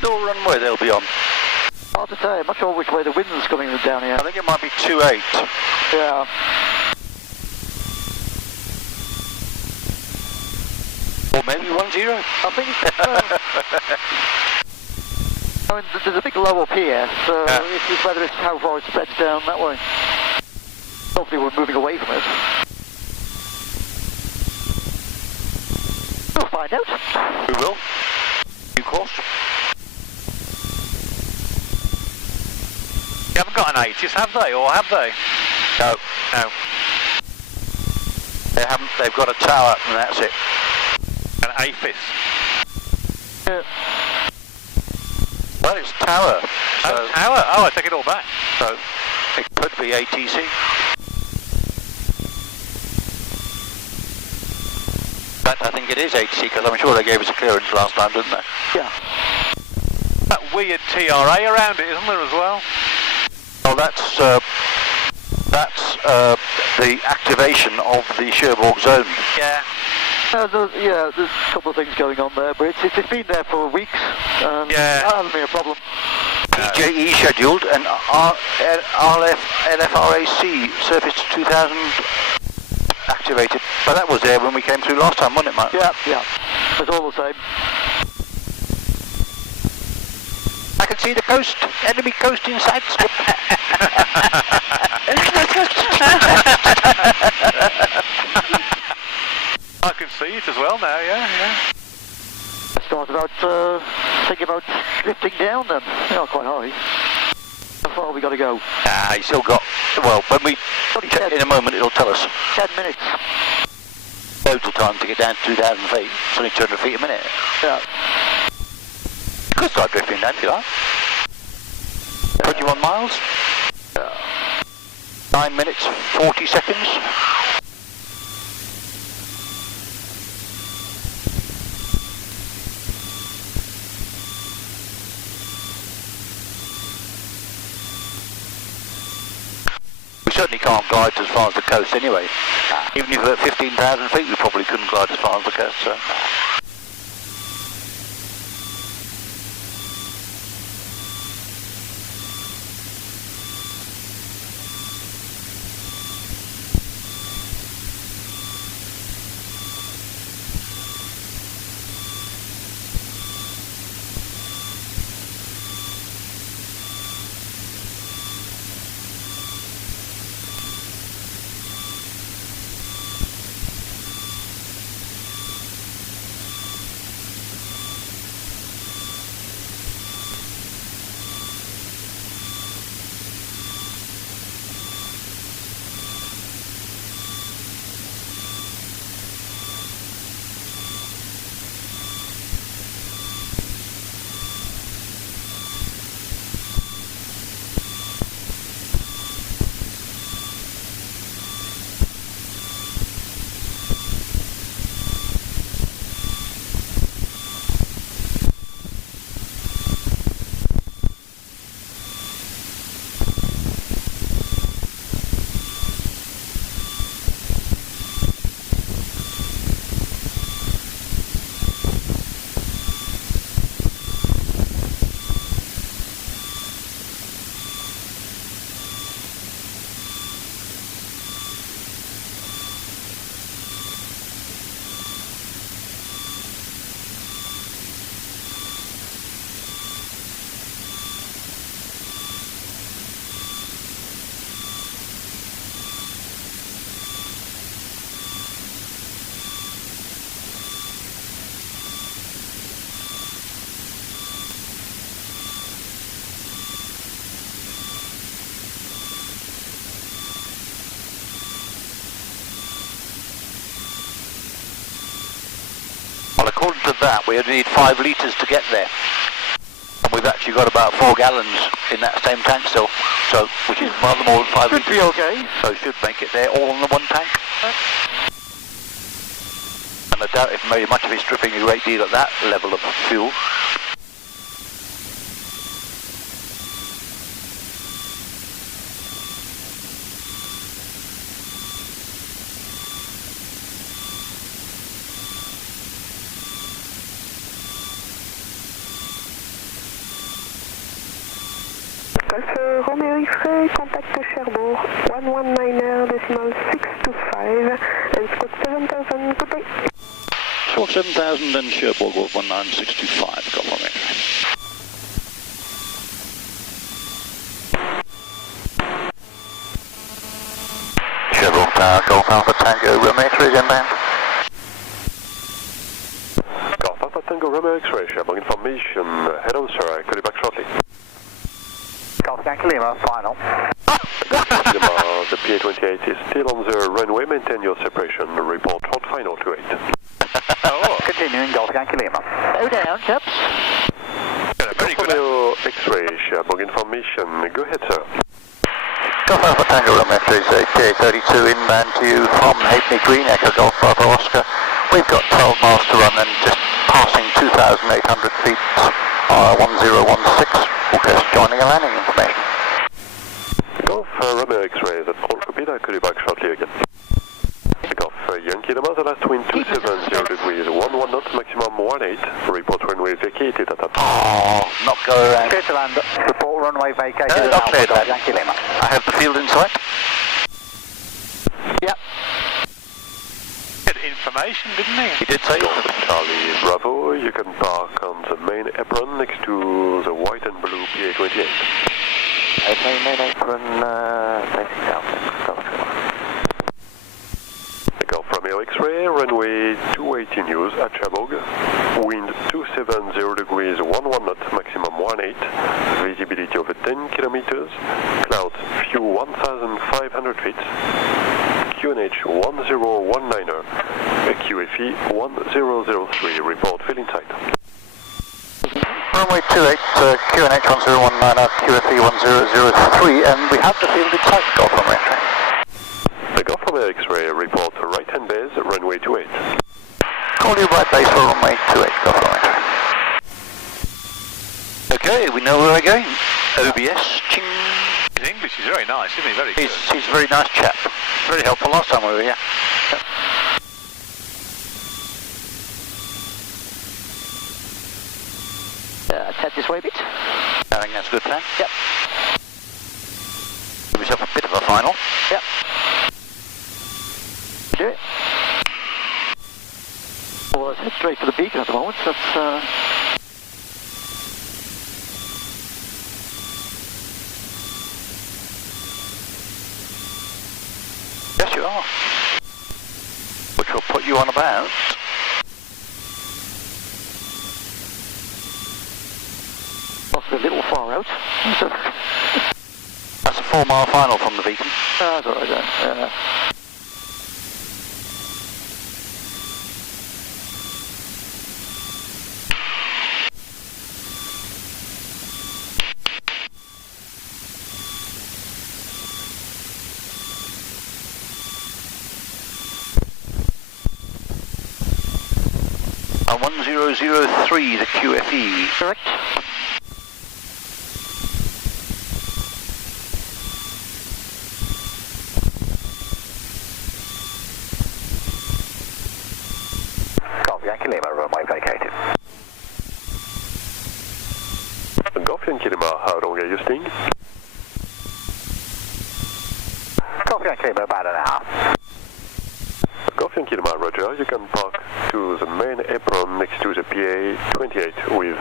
What runway they'll be on? Hard to say, I'm not sure which way the wind's coming down here. I think it might be 28. Yeah. Or maybe 10. I think I mean, there's a big low up here, so it's just whether it's how far it spreads down that way. Hopefully we're moving away from it. We'll find out. We will. Of course. You haven't got an 80s, have they? Or have they? No. No. They haven't. They've got a tower, and that's it. An AFIS. Yeah. Well, it's tower. So tower? Oh, I take it all back. So it could be ATC. But I think it is ATC because I'm sure they gave us a clearance last time, didn't they? Yeah. That weird TRA around it, isn't there, as well? Well, that's the activation of the Cherbourg zone. Yeah. There's a couple of things going on there, but it's been there for weeks. Yeah. That hasn't been a problem. EJE scheduled and LFRAC Surface 2000 activated. But that was there when we came through last time, wasn't it, Mike? Yeah. It's all the same. I can see the coast, enemy coast in sight. I can see it as well now, yeah. I started out thinking about drifting down then. Not quite high. How far have we got to go? You still got, well, when we check in a moment it'll tell us. 10 minutes. Total time to get down to 2,000 feet. It's only 200 feet a minute. Yeah. You could start drifting down if you like. 21 miles. 9 minutes, 40 seconds. We certainly can't glide as far as the coast anyway. Even if we're at 15,000 feet, we probably couldn't glide as far as the coast. So. that, we only need 5 litres to get there. And we've actually got about 4 gallons in that same tank still, so which is rather more than 5 litres. Should be okay. So it should make it there all in the one tank. And I doubt if very much of it's stripping a great deal at that level of fuel. Romeo X-ray, contact Cherbourg, 119er, decimal 625, and squawk 7000, good day. Squawk 7000 and Cherbourg with 19625, got from it. Cherbourg Tower, Golf Alpha Tango, Romeo X-ray is inbound. Golf Alpha Tango, Romeo X-ray, Cherbourg information, head on sir, I call you back shortly. Golf Yankee Lima, final. Lima, the PA-28 is still on the runway, maintain your separation, report hot final to 8. Oh. Continuing Golf Yankee Lima. Go down, chaps. Very good. Romeo X-ray, Cherbourg information, go ahead sir. Golf Alpha Tango, Romeo X-ray, PA-32 inbound to you from Halfpenny Green, Echo Golf Bravo Oscar. We've got 12 miles to run and just passing 2,800 feet, 1016. Just joining a landing information. Golf Romeo X-ray, that's all copied, I'll call you back shortly again. Golf Yankee Lima, the last wind 270 degrees, 11 knots, maximum 18, report runway vacated at that. Oh, not go around. Clear to land, report runway vacated No, not clear to land. Yankee Lima. I have the field in sight. Yep. Good information, didn't he? He did say Golf Charlie Bravo, you can park on the main apron next to the white and blue PA-28. Okay, main apron, facing south. Golf Romeo X-ray, runway 280 news at Cherbourg, wind 270 degrees, 11 knots, maximum 18, visibility over 10 kilometers, clouds few 1,500 feet, QNH 1019er, QFE 1003, report fill in sight. Runway 28, QNH 1019, QFE 1003, and we have the field in sight, Golf Romeo X-ray. The Golf Romeo X-ray, report right hand base, runway 28. Call you right base for runway 28, Golf Romeo X-ray. Okay, we know where we're going. OBS, ching. His English is very nice, isn't he? Very good. He's a very nice chap. Very helpful last time we were here. Head this way a bit. I think that's a good plan. Yep. Give yourself a bit of a final. Yep. Do it. Well, let's head straight for the beacon at the moment. That's Yes, you are. Which will put you on about... possibly a little far out. That's a 4-mile final from the beacon. That's all right then. And 1003, the QFE. Correct. Yankee Lima, runway vacated. Golf Yankee Lima, how long are you staying? Golf Yankee Lima, about an hour. Golf Yankee Lima, roger, you can park to the main apron next to the PA-28 with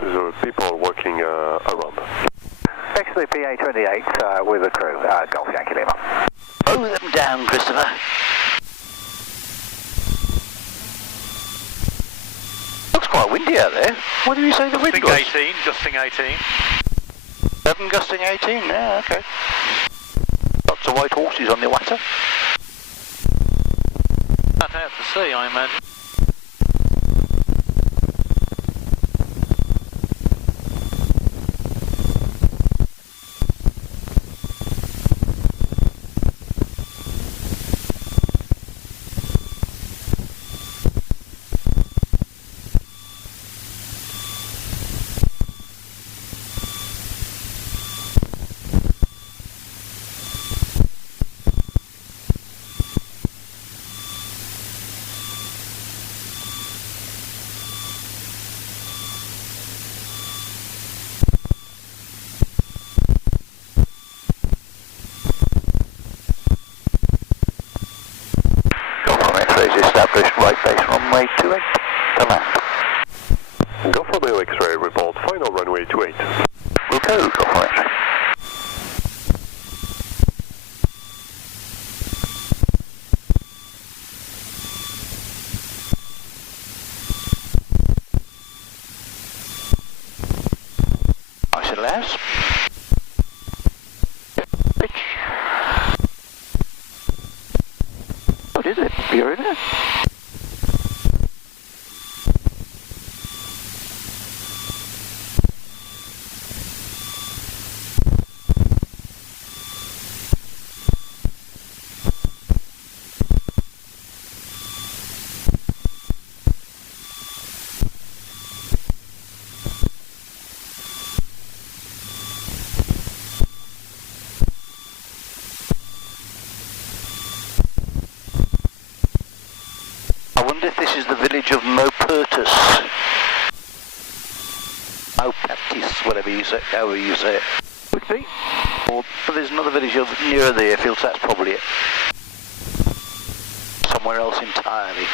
the people working around. Next to the PA-28 with the crew, Golf Yankee Lima. Bow them down, Christopher. Looks quite windy out there. What did you say the wind was? Gusting 18. 7 gusting 18, yeah, okay. Lots of white horses on the water. Out to sea, I imagine. right base runway 28 to land. Golf Romeo X-ray, report final runway 28. We'll go, Golf Romeo X-ray. Nice little house. What is it? You're in it? I wonder if this is the village of Maupertus. Maupertus, whatever you say, however you say it. Could be. Or there's another village nearer the airfield, so that's probably it. Somewhere else entirely.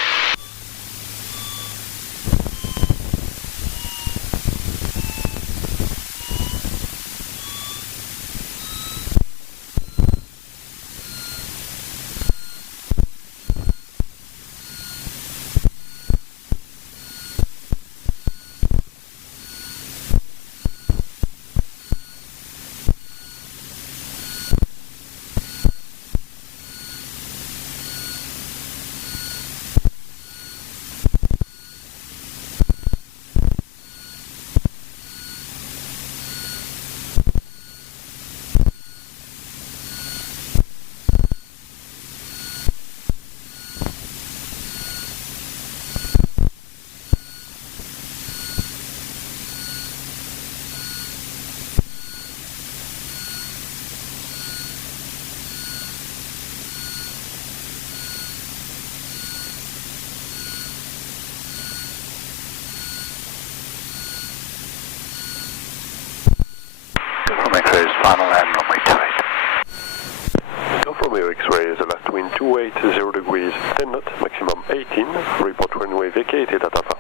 Final land runway 28. Golf Romeo X-ray is the last wind 280 degrees, 10 knots, maximum 18. Report runway vacated at Alpha.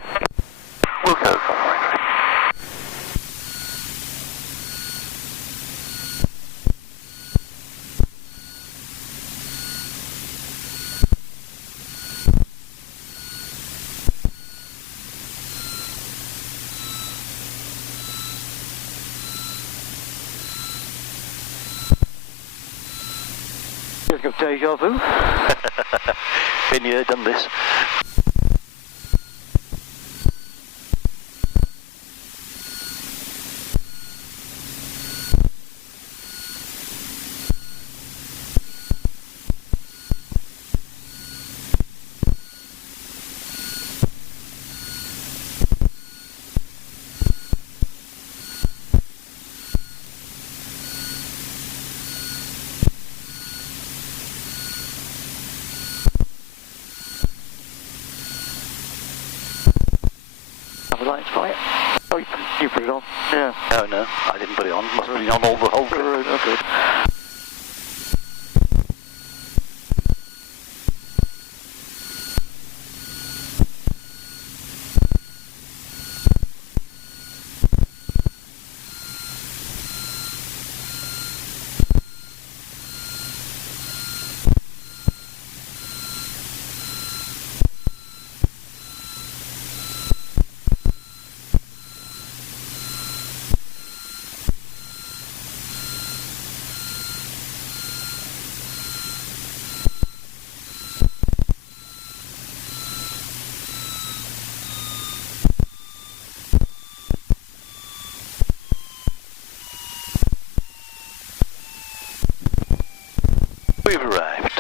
We'll go, Golf Romeo X-ray. Just got deja vu. Been here, done this. Lights right. Oh, you put it on. Yeah. Oh no, I didn't put it on. Must have been on all the whole trip. Right, okay. We've arrived.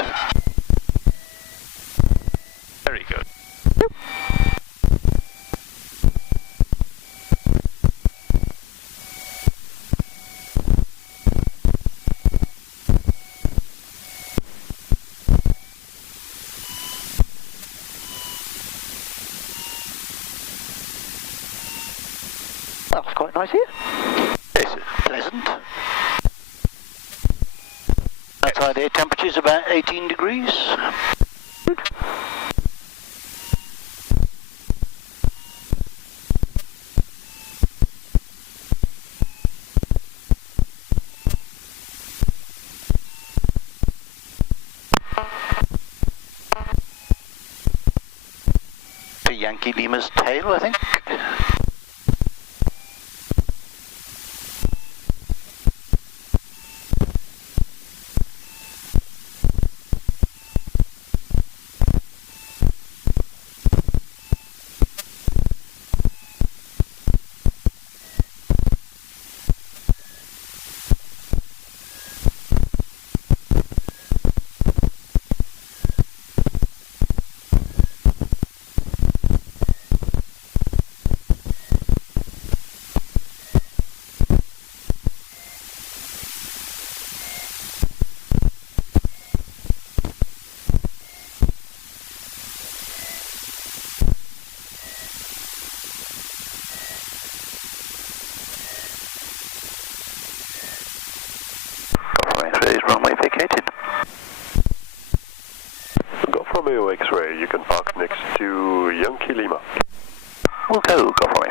Very good. That's quite nice here. It's pleasant. Outside air temperature's about 18 degrees. Yankee Lima's tail, I think. Runway vacated. Golf Romeo X-ray, you can park next to Yankee Lima. We'll go, Golf Romeo.